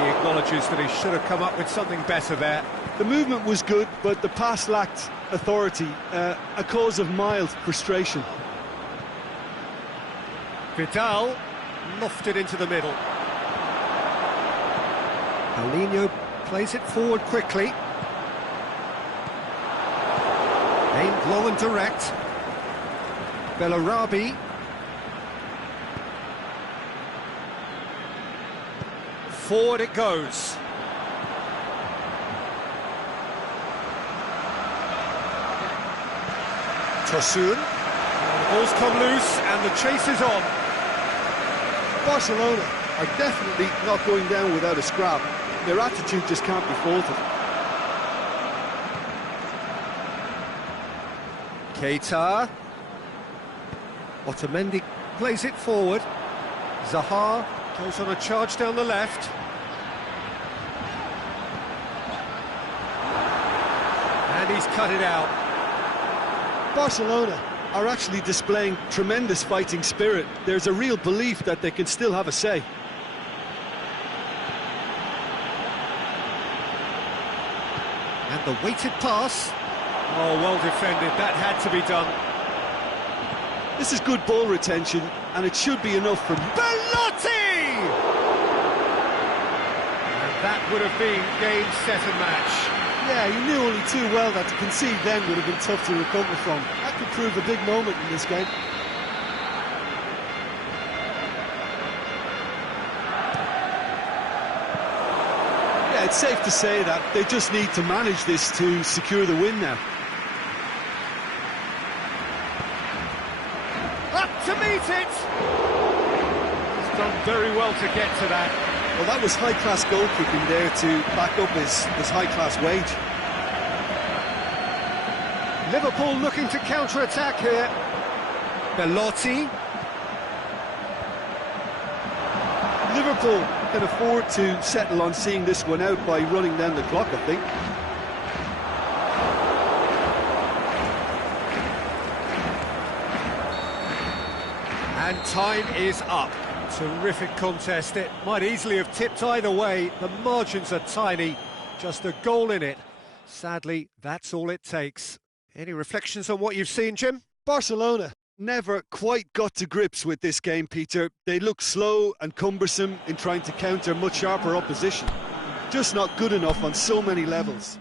He acknowledges that he should have come up with something better there. The movement was good, but the pass lacked authority, a cause of mild frustration. Vidal lofted into the middle. Paulinho plays it forward quickly. Aimed long and direct. Bellarabi. Forward it goes. Tosun. Ball's come loose and the chase is on. Barcelona are definitely not going down without a scrap. Their attitude just can't be faulted. Keita. Otamendi plays it forward. Zaha goes on a charge down the left. And he's cut it out. Barcelona are actually displaying tremendous fighting spirit. There's a real belief that they can still have a say. And the weighted pass. Oh, well defended. That had to be done. This is good ball retention, and it should be enough for Belotti! And that would have been game, set and match. Yeah, he knew only too well that to concede then would have been tough to recover from. That could prove a big moment in this game. Yeah, it's safe to say that they just need to manage this to secure the win now. Up to meet it! He's done very well to get to that. Well, that was high-class goal-kicking there to back up his high-class wage. Liverpool looking to counter-attack here. Belotti. Liverpool can afford to settle on seeing this one out by running down the clock, I think. And time is up. Terrific contest. It might easily have tipped either way. The margins are tiny. Just a goal in it. Sadly, that's all it takes. Any reflections on what you've seen, Jim? Barcelona never quite got to grips with this game, Peter. They look slow and cumbersome in trying to counter much sharper opposition. Just not good enough on so many levels.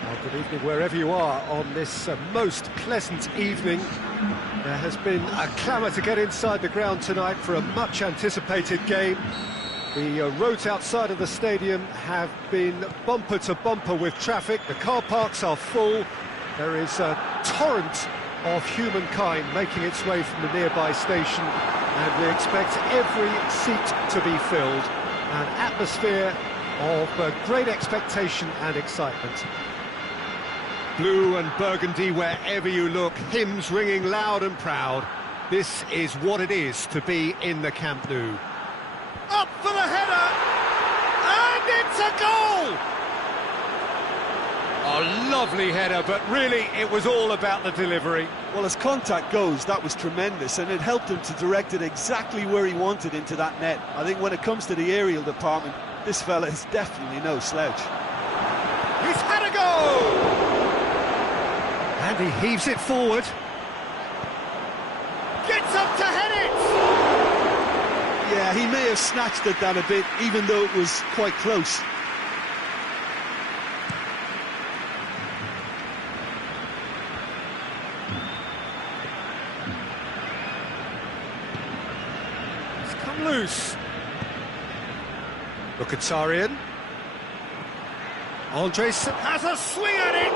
Well, good evening wherever you are on this most pleasant evening. There has been a clamour to get inside the ground tonight for a much anticipated game. The roads outside of the stadium have been bumper to bumper with traffic. The car parks are full. There is a torrent of humankind making its way from the nearby station, and we expect every seat to be filled. An atmosphere of great expectation and excitement. Blue and burgundy wherever you look, hymns ringing loud and proud. This is what it is to be in the Camp Nou. Up for the header, and it's a goal! A lovely header, but really it was all about the delivery. Well, as contact goes, that was tremendous, and it helped him to direct it exactly where he wanted into that net. I think when it comes to the aerial department, this fella is definitely no slouch. He's had a go! And he heaves it forward. Gets up to head it! Yeah, he may have snatched at that a bit, even though it was quite close. It's come loose. Mkhitaryan. Andres has a swing at it!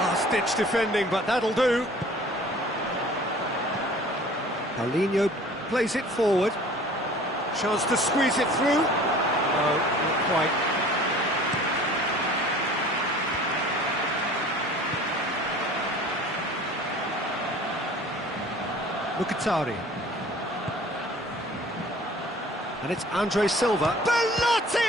Last-ditch defending, but that'll do. Paulinho plays it forward. Chance to squeeze it through. No, not quite. Mkhitaryan. And it's Andre Silva. Bellotti!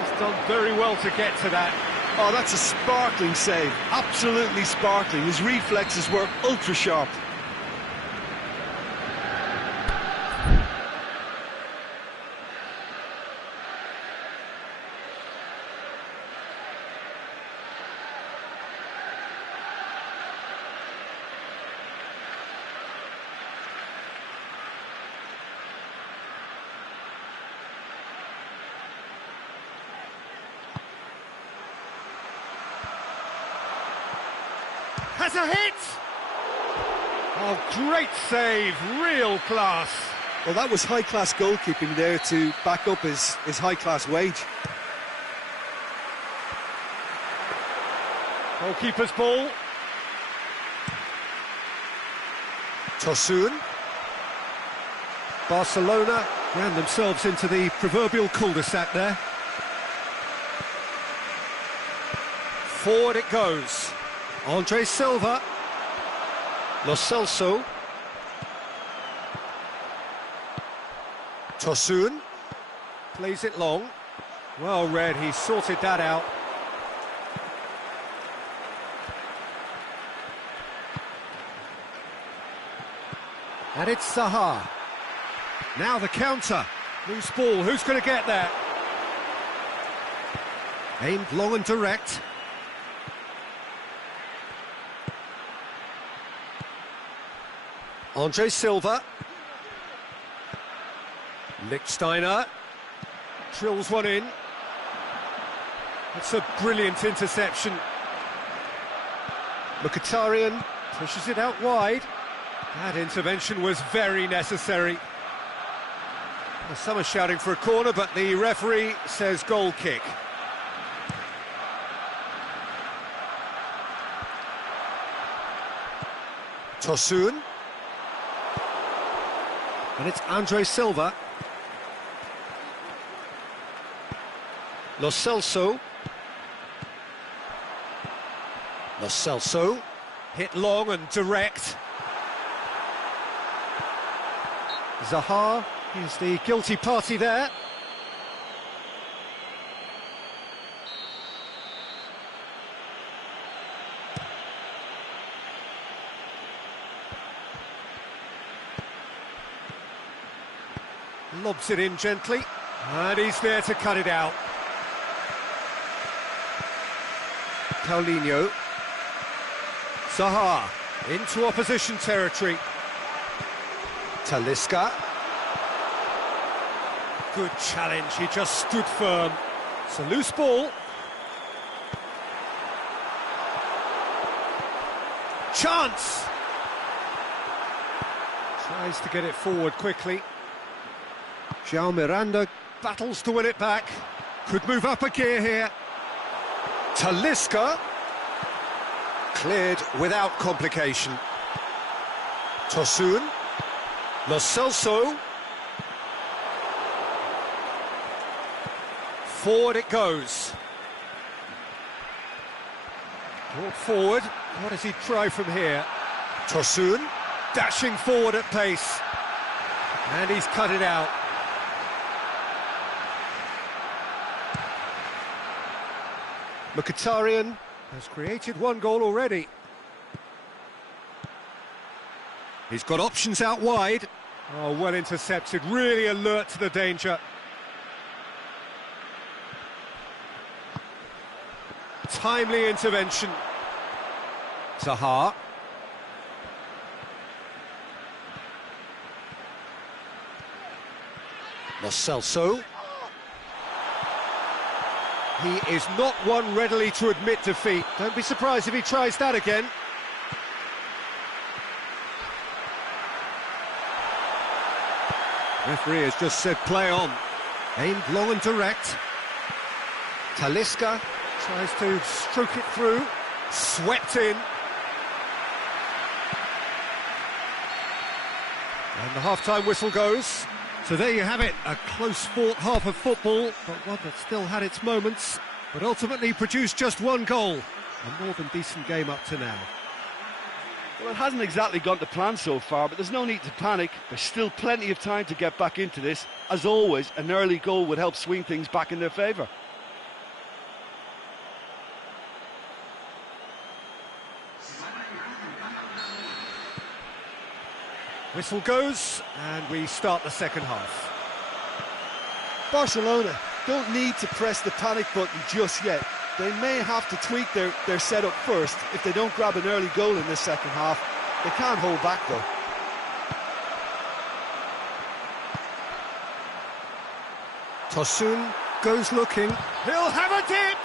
He's done very well to get to that. Oh, that's a sparkling save. Absolutely sparkling. His reflexes were ultra-sharp. Has a hit! Oh, great save, real class. Well, that was high-class goalkeeping there to back up his high-class wage. Goalkeeper's ball. Tosun. Barcelona ran themselves into the proverbial cul-de-sac there. Forward it goes. Andre Silva. Lo Celso. Tosun. Plays it long. Well read, he sorted that out. And it's Zaha. Now the counter. Loose ball, who's going to get that? Aimed long and direct. Andre Silva. Lichtsteiner. Drills one in. That's a brilliant interception. Mkhitaryan pushes it out wide. That intervention was very necessary. Well, some are shouting for a corner, but the referee says goal kick. Tosun. And it's Andre Silva. Lo Celso. Lo Celso. Hit long and direct. Zaha is the guilty party there. Lobs it in gently, and he's there to cut it out. Paulinho. Zaha into opposition territory. Talisca. Good challenge, he just stood firm. It's a loose ball. Chance! Tries to get it forward quickly. João Miranda battles to win it back. Could move up a gear here. Talisca. Cleared without complication. Tosun. Lo Celso. Forward it goes. Brought forward. What does he try from here? Tosun. Dashing forward at pace. And he's cut it out. Mkhitaryan has created one goal already. He's got options out wide. Oh, well intercepted, really alert to the danger. timely intervention. Zaha. Lo Celso. He is not one readily to admit defeat. Don't be surprised if he tries that again. Referee has just said play on. Aimed long and direct. Talisca tries to stroke it through. Swept in. And the half-time whistle goes. So there you have it, a close-fought half of football, but one that still had its moments, but ultimately produced just one goal. A more than decent game up to now. Well, it hasn't exactly gone to plan so far, but there's no need to panic. There's still plenty of time to get back into this. As always, an early goal would help swing things back in their favour. Whistle goes, and we start the second half. Barcelona don't need to press the panic button just yet. They may have to tweak their setup first if they don't grab an early goal in this second half. They can't hold back though. Tosun goes looking. He'll have a dip!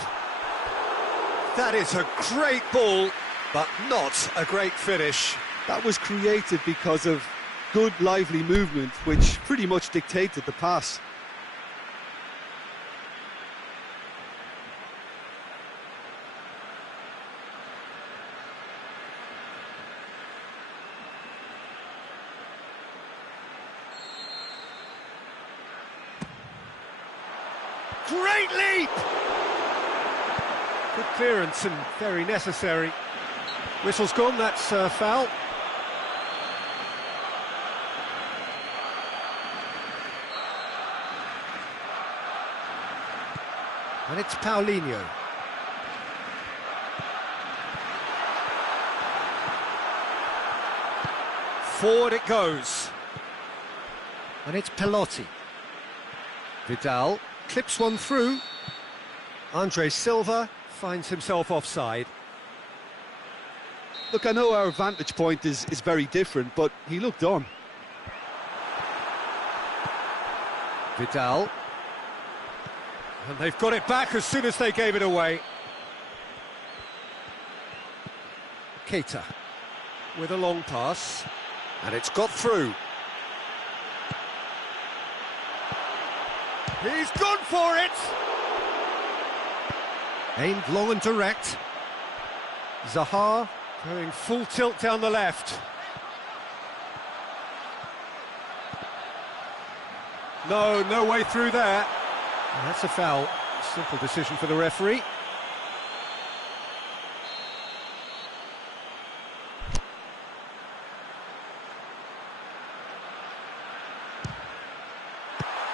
That is a great ball, but not a great finish. That was created because of good, lively movement, which pretty much dictated the pass. Great leap! Good clearance and very necessary. Whistle's gone, that's foul. And it's Paulinho. Forward it goes. And it's Pelotti. Vidal clips one through. Andre Silva finds himself offside. Look, I know our vantage point is very different, but he looked on. Vidal. And they've got it back as soon as they gave it away. Keita with a long pass. And it's got through. He's gone for it! Aimed long and direct. Zaha going full tilt down the left. No way through there. And that's a foul. Simple decision for the referee.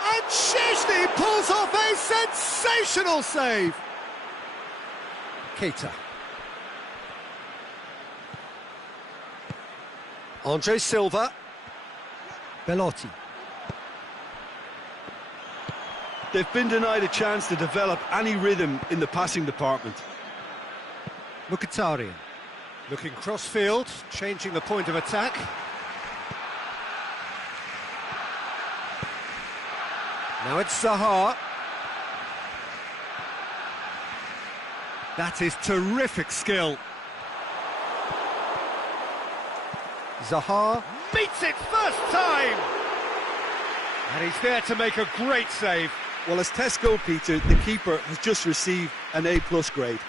And Szczęsny pulls off a sensational save. Keita. Andre Silva. Belotti. They've been denied a chance to develop any rhythm in the passing department. Mkhitaryan. Looking cross-field, changing the point of attack. Now it's Zaha. That is terrific skill. Zaha meets it first time! And he's there to make a great save. Well, as test goalkeeper, the keeper has just received an A+ grade.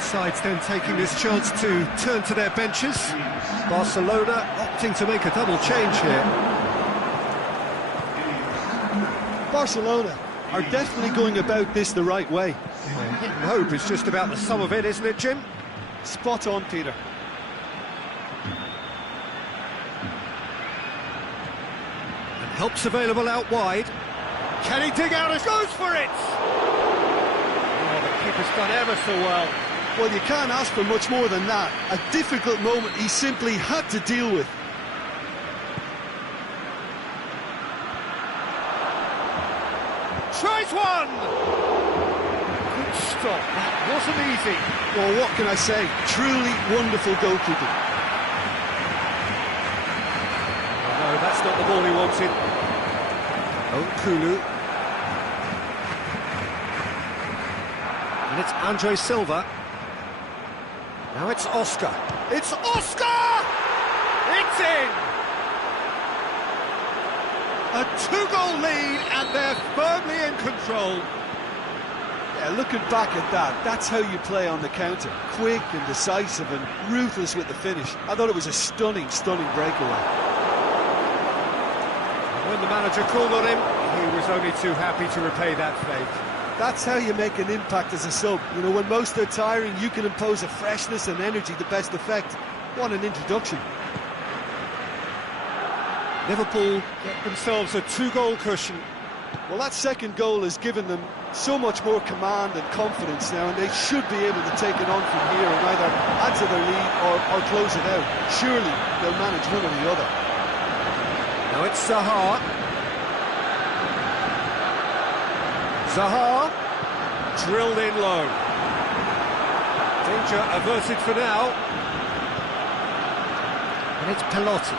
Sides then taking this chance to turn to their benches. Barcelona opting to make a double change here. Barcelona are definitely going about this the right way. Hit and hope is just about the sum of it, isn't it, Jim? Spot on, Peter. And help's available out wide. Can he dig out? He goes for it! Oh, the keeper's done ever so well. Well, you can't ask for much more than that. A difficult moment he simply had to deal with. Tries one! Good stop, that wasn't easy. Well, what can I say? Truly wonderful goalkeeping. Oh, no, that's not the ball he wanted. Kulu. And it's Andre Silva. Now it's Oscar. It's Oscar! It's in! A two-goal lead, and they're firmly in control. Yeah, looking back at that, that's how you play on the counter. Quick and decisive and ruthless with the finish. I thought it was a stunning breakaway. When the manager called on him, he was only too happy to repay that fate. That's how you make an impact as a sub. You know, when most are tiring, you can impose a freshness and energy to best effect. What an introduction. Liverpool get themselves a two-goal cushion. Well, that second goal has given them so much more command and confidence now, and they should be able to take it on from here and either add to their lead or close it out. Surely they'll manage one or the other. Now it's Zaha. Zaha, drilled in low. Danger averted for now. And it's Pelotti.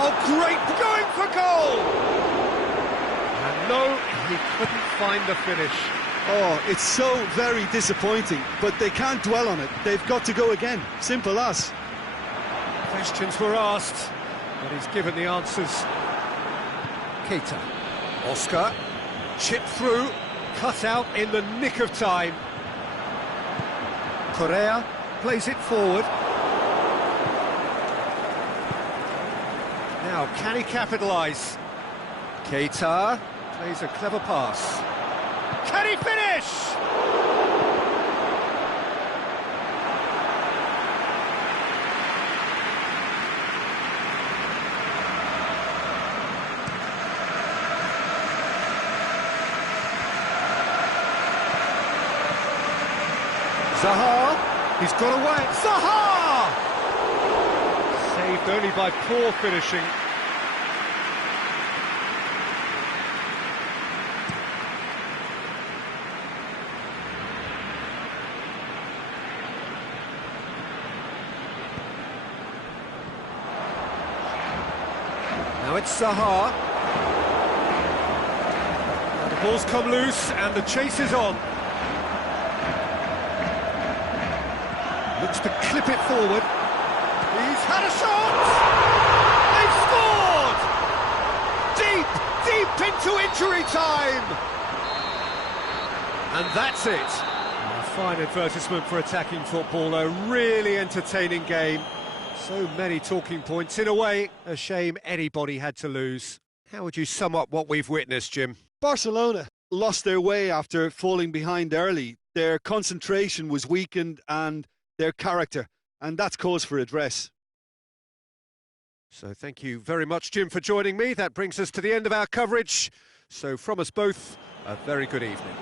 Oh, great, going for goal! And no, he couldn't find the finish. Oh, it's so very disappointing, but they can't dwell on it. They've got to go again. Simple as. Questions were asked, but he's given the answers. Keita. Oscar. Chipped through. Cut out in the nick of time. Correa plays it forward. Now, can he capitalise? Keita plays a clever pass. Can he finish? Zaha, he's got away. Zaha! Saved only by poor finishing. Now it's Zaha. The ball's come loose and the chase is on. Looks to clip it forward. He's had a shot! They've scored! Deep into injury time! And that's it. A fine advertisement for attacking football, a really entertaining game. So many talking points. In a way, a shame anybody had to lose. How would you sum up what we've witnessed, Jim? Barcelona lost their way after falling behind early. Their concentration was weakened and their character, and that's cause for address. So thank you very much, Jim, for joining me. That brings us to the end of our coverage. So from us both, a very good evening.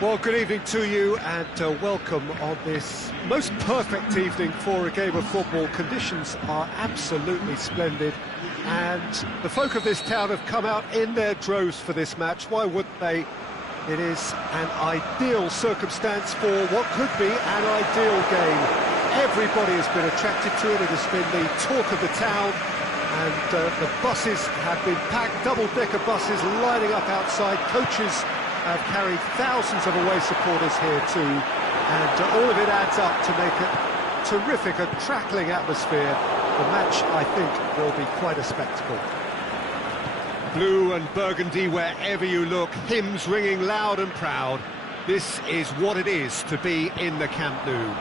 Well, good evening to you and welcome on this most perfect evening for a game of football. Conditions are absolutely splendid and the folk of this town have come out in their droves for this match. Why wouldn't they? It is an ideal circumstance for what could be an ideal game. Everybody has been attracted to it. It has been the talk of the town, and the buses have been packed, double-decker buses lining up outside. Coaches have carried thousands of away supporters here too, and all of it adds up to make a terrific, a crackling atmosphere. The match, I think, will be quite a spectacle. Blue and burgundy wherever you look, hymns ringing loud and proud. This is what it is to be in the Camp Nou.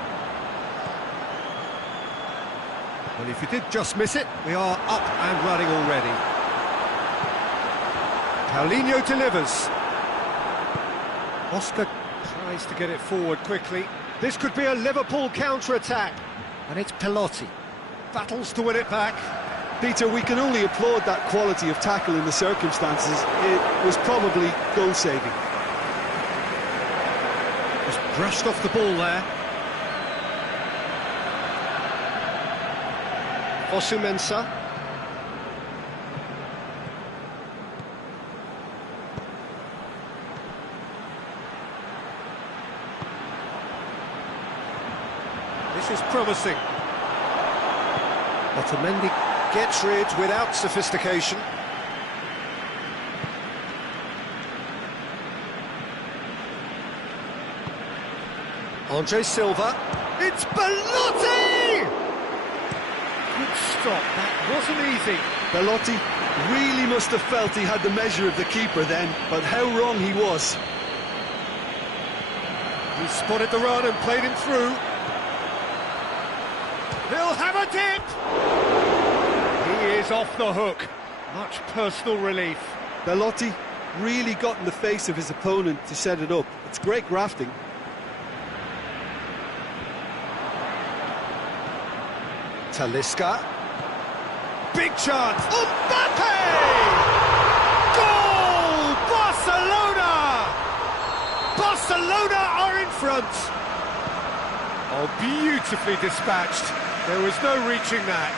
Well, if you did just miss it, we are up and running already. Paulinho delivers. Oscar tries to get it forward quickly. This could be a Liverpool counter-attack. And it's Pelotti. Battles to win it back. Peter, we can only applaud that quality of tackle in the circumstances. It was probably goal-saving. Just brushed off the ball there. Fosu-Mensah. This is promising. Otamendi gets rid without sophistication. Andre Silva. It's Belotti! Good stop, that wasn't easy. Belotti really must have felt he had the measure of the keeper then, but how wrong he was. He spotted the run and played him through. He'll have a dip! He is off the hook. Much personal relief. Belotti really got in the face of his opponent to set it up. It's great grafting. Talisca. Big chance. Mbappe! Goal! Barcelona! Barcelona are in front. Oh, beautifully dispatched. There was no reaching that.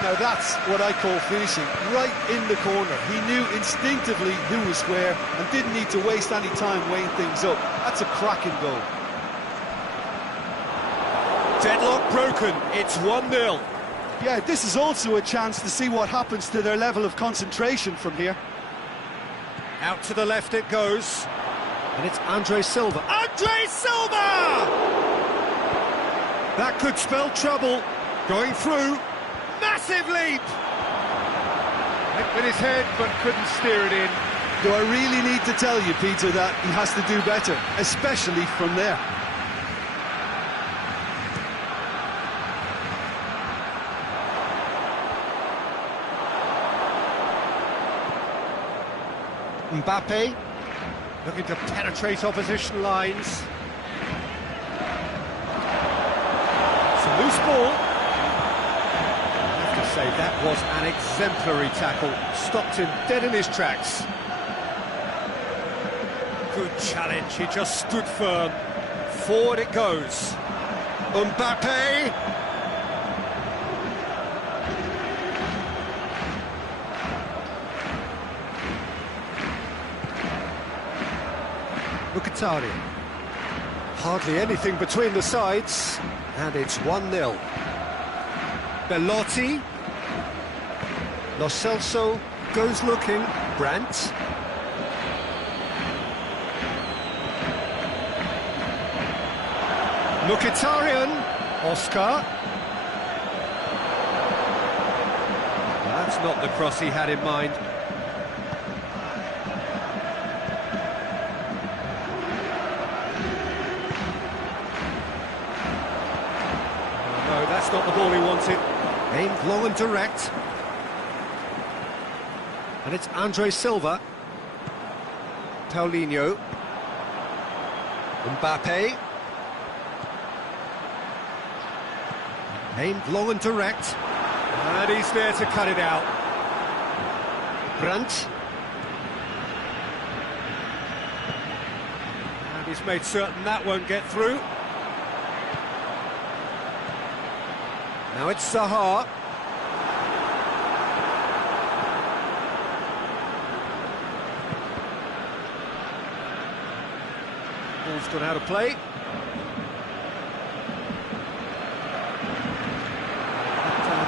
Now that's what I call finishing, right in the corner. He knew instinctively who was where and didn't need to waste any time weighing things up. That's a cracking goal. Deadlock broken. It's 1-0. Yeah, this is also a chance to see what happens to their level of concentration from here. Out to the left it goes. And it's Andre Silva. Andre Silva! That could spell trouble. Going through. Massive leap! Hit with his head, but couldn't steer it in. Do I really need to tell you, Peter, that he has to do better, especially from there? Mbappe looking to penetrate opposition lines. Some loose ball. I have to say that was an exemplary tackle. Stopped him dead in his tracks. Good challenge, he just stood firm. Forward it goes. Mbappe. Mkhitaryan. Hardly anything between the sides, and it's 1-0. Belotti. Lo Celso goes looking. Brandt. Mkhitaryan. Oscar. That's not the cross he had in mind. No, that's not the ball he wanted. Aimed low and direct. And it's Andre Silva. Paulinho. Mbappe. Aimed low and direct. And he's there to cut it out. Brandt. And He's made certain that won't get through. Now it's Zaha. Ball's gone out of play.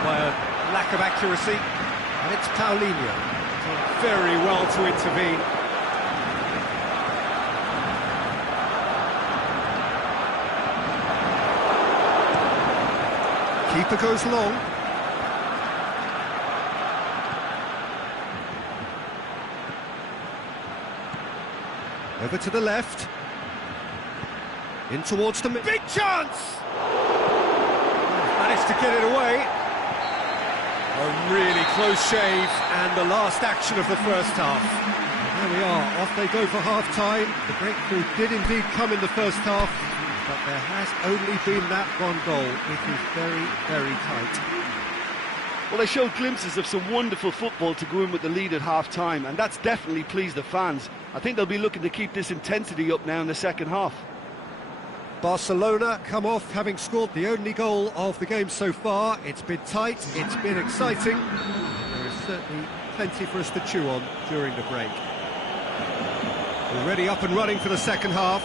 By a lack of accuracy, and it's Paulinho. Done very well to intervene. Keeper goes long. Over to the left. In towards the big chance! Managed to get it away. A really close shave, and the last action of the first half. There we are, off they go for half-time. The breakthrough did indeed come in the first half, but there has only been that one goal. It is very, very tight. Well, they showed glimpses of some wonderful football to go in with the lead at half-time, and that's definitely pleased the fans. I think they'll be looking to keep this intensity up now in the second half. Barcelona come off having scored the only goal of the game so far. It's been tight, it's been exciting. There is certainly plenty for us to chew on during the break. Already up and running for the second half.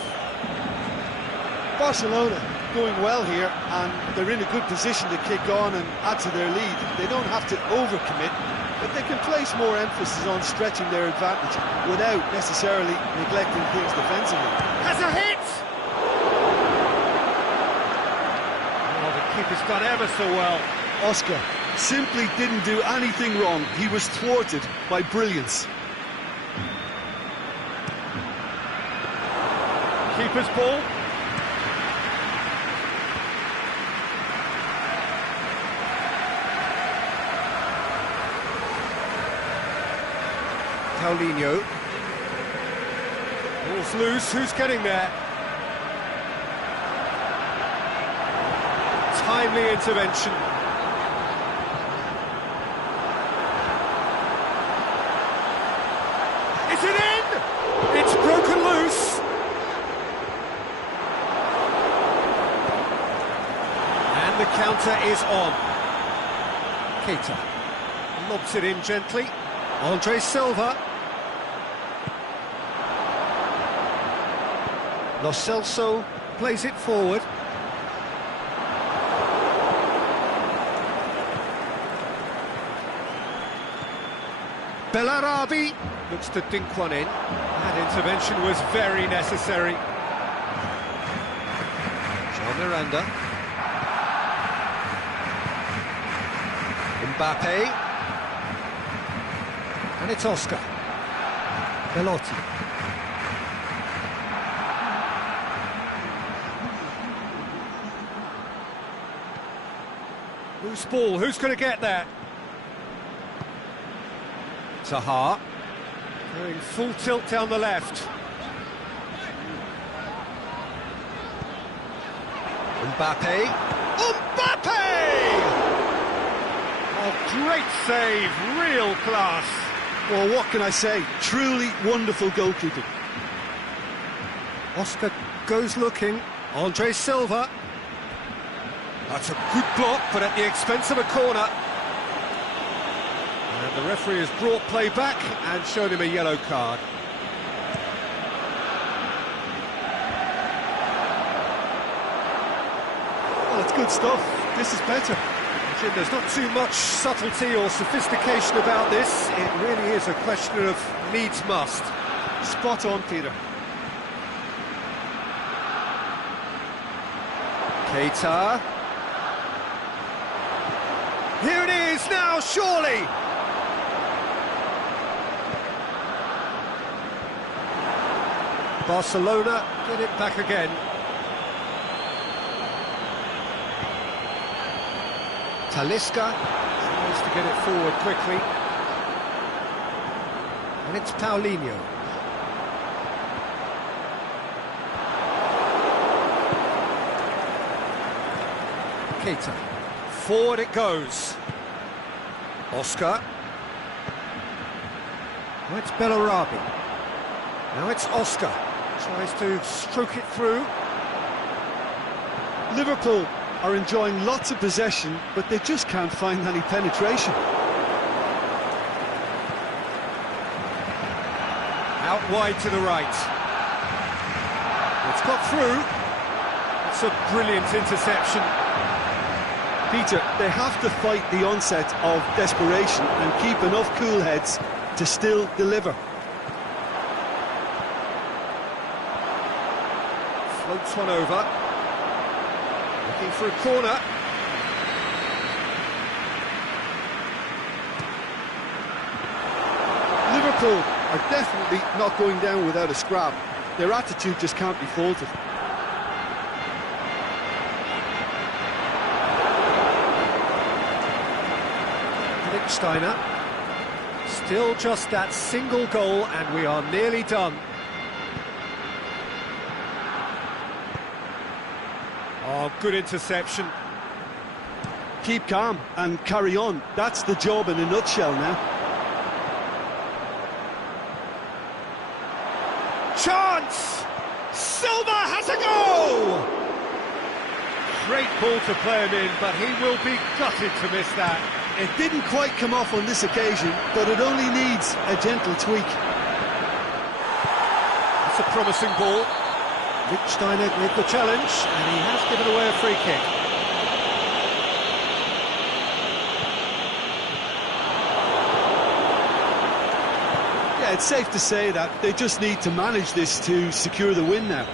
Barcelona going well here, and they're in a good position to kick on and add to their lead. They don't have to overcommit, but they can place more emphasis on stretching their advantage without necessarily neglecting things defensively. Has a hit! Keeper's done ever so well. Oscar simply didn't do anything wrong. He was thwarted by brilliance. Keeper's ball. Paulinho. Ball's loose. Who's getting there? Timely intervention. Is it in? It's broken loose. And the counter is on. Keita lobs it in gently. Andre Silva. Lo Celso plays it forward. Bellarabi looks to dink one in. That intervention was very necessary. Jean Miranda. Mbappe. And it's Oscar. Belotti. Loose ball, who's going to get there? Zaha, going full tilt down the left. Mbappe. Mbappe! Oh, great save, real class. Well, what can I say? Truly wonderful goalkeeping. Oscar goes looking. Andre Silva. That's a good block, but at the expense of a corner. And the referee has brought play back and shown him a yellow card. Well, it's good stuff. This is better. Jim, there's not too much subtlety or sophistication about this. It really is a question of needs must. Spot on, Peter. Keita. Here it is now, surely! Barcelona get it back again. Talisca tries to get it forward quickly. And it's Paulinho. Keita. Forward it goes. Oscar. Now it's Bellarabi. Now it's Oscar. Tries to stroke it through. Liverpool are enjoying lots of possession, but they just can't find any penetration. Out wide to the right. It's got through. It's a brilliant interception. Peter, they have to fight the onset of desperation and keep enough cool heads to still deliver. Floats one over. Looking for a corner. Liverpool are definitely not going down without a scrap. Their attitude just can't be faulted. Steiner. Still just that single goal and we are nearly done. Oh, good interception. Keep calm and carry on. That's the job in a nutshell now. Chance! Silva has a goal! Great ball to play him in, but he will be gutted to miss that. It didn't quite come off on this occasion, but it only needs a gentle tweak. That's a promising ball. Steiner with the challenge, and he has given away a free kick. Yeah, it's safe to say that they just need to manage this to secure the win now.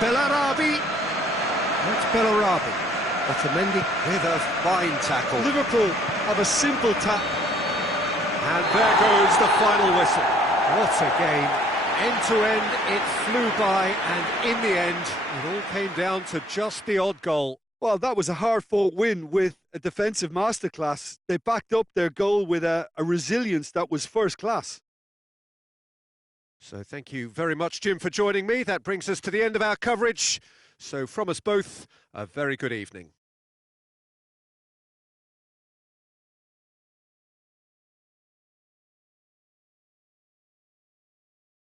Bellarabi. That's Bellarabi. Otamendi with a fine tackle. Liverpool have a simple tap. And there goes the final whistle. What a game. End to end, it flew by, and in the end, it all came down to just the odd goal. Well, that was a hard-fought win with a defensive masterclass. They backed up their goal with a resilience that was first class. So thank you very much, Jim, for joining me. That brings us to the end of our coverage. So from us both, a very good evening.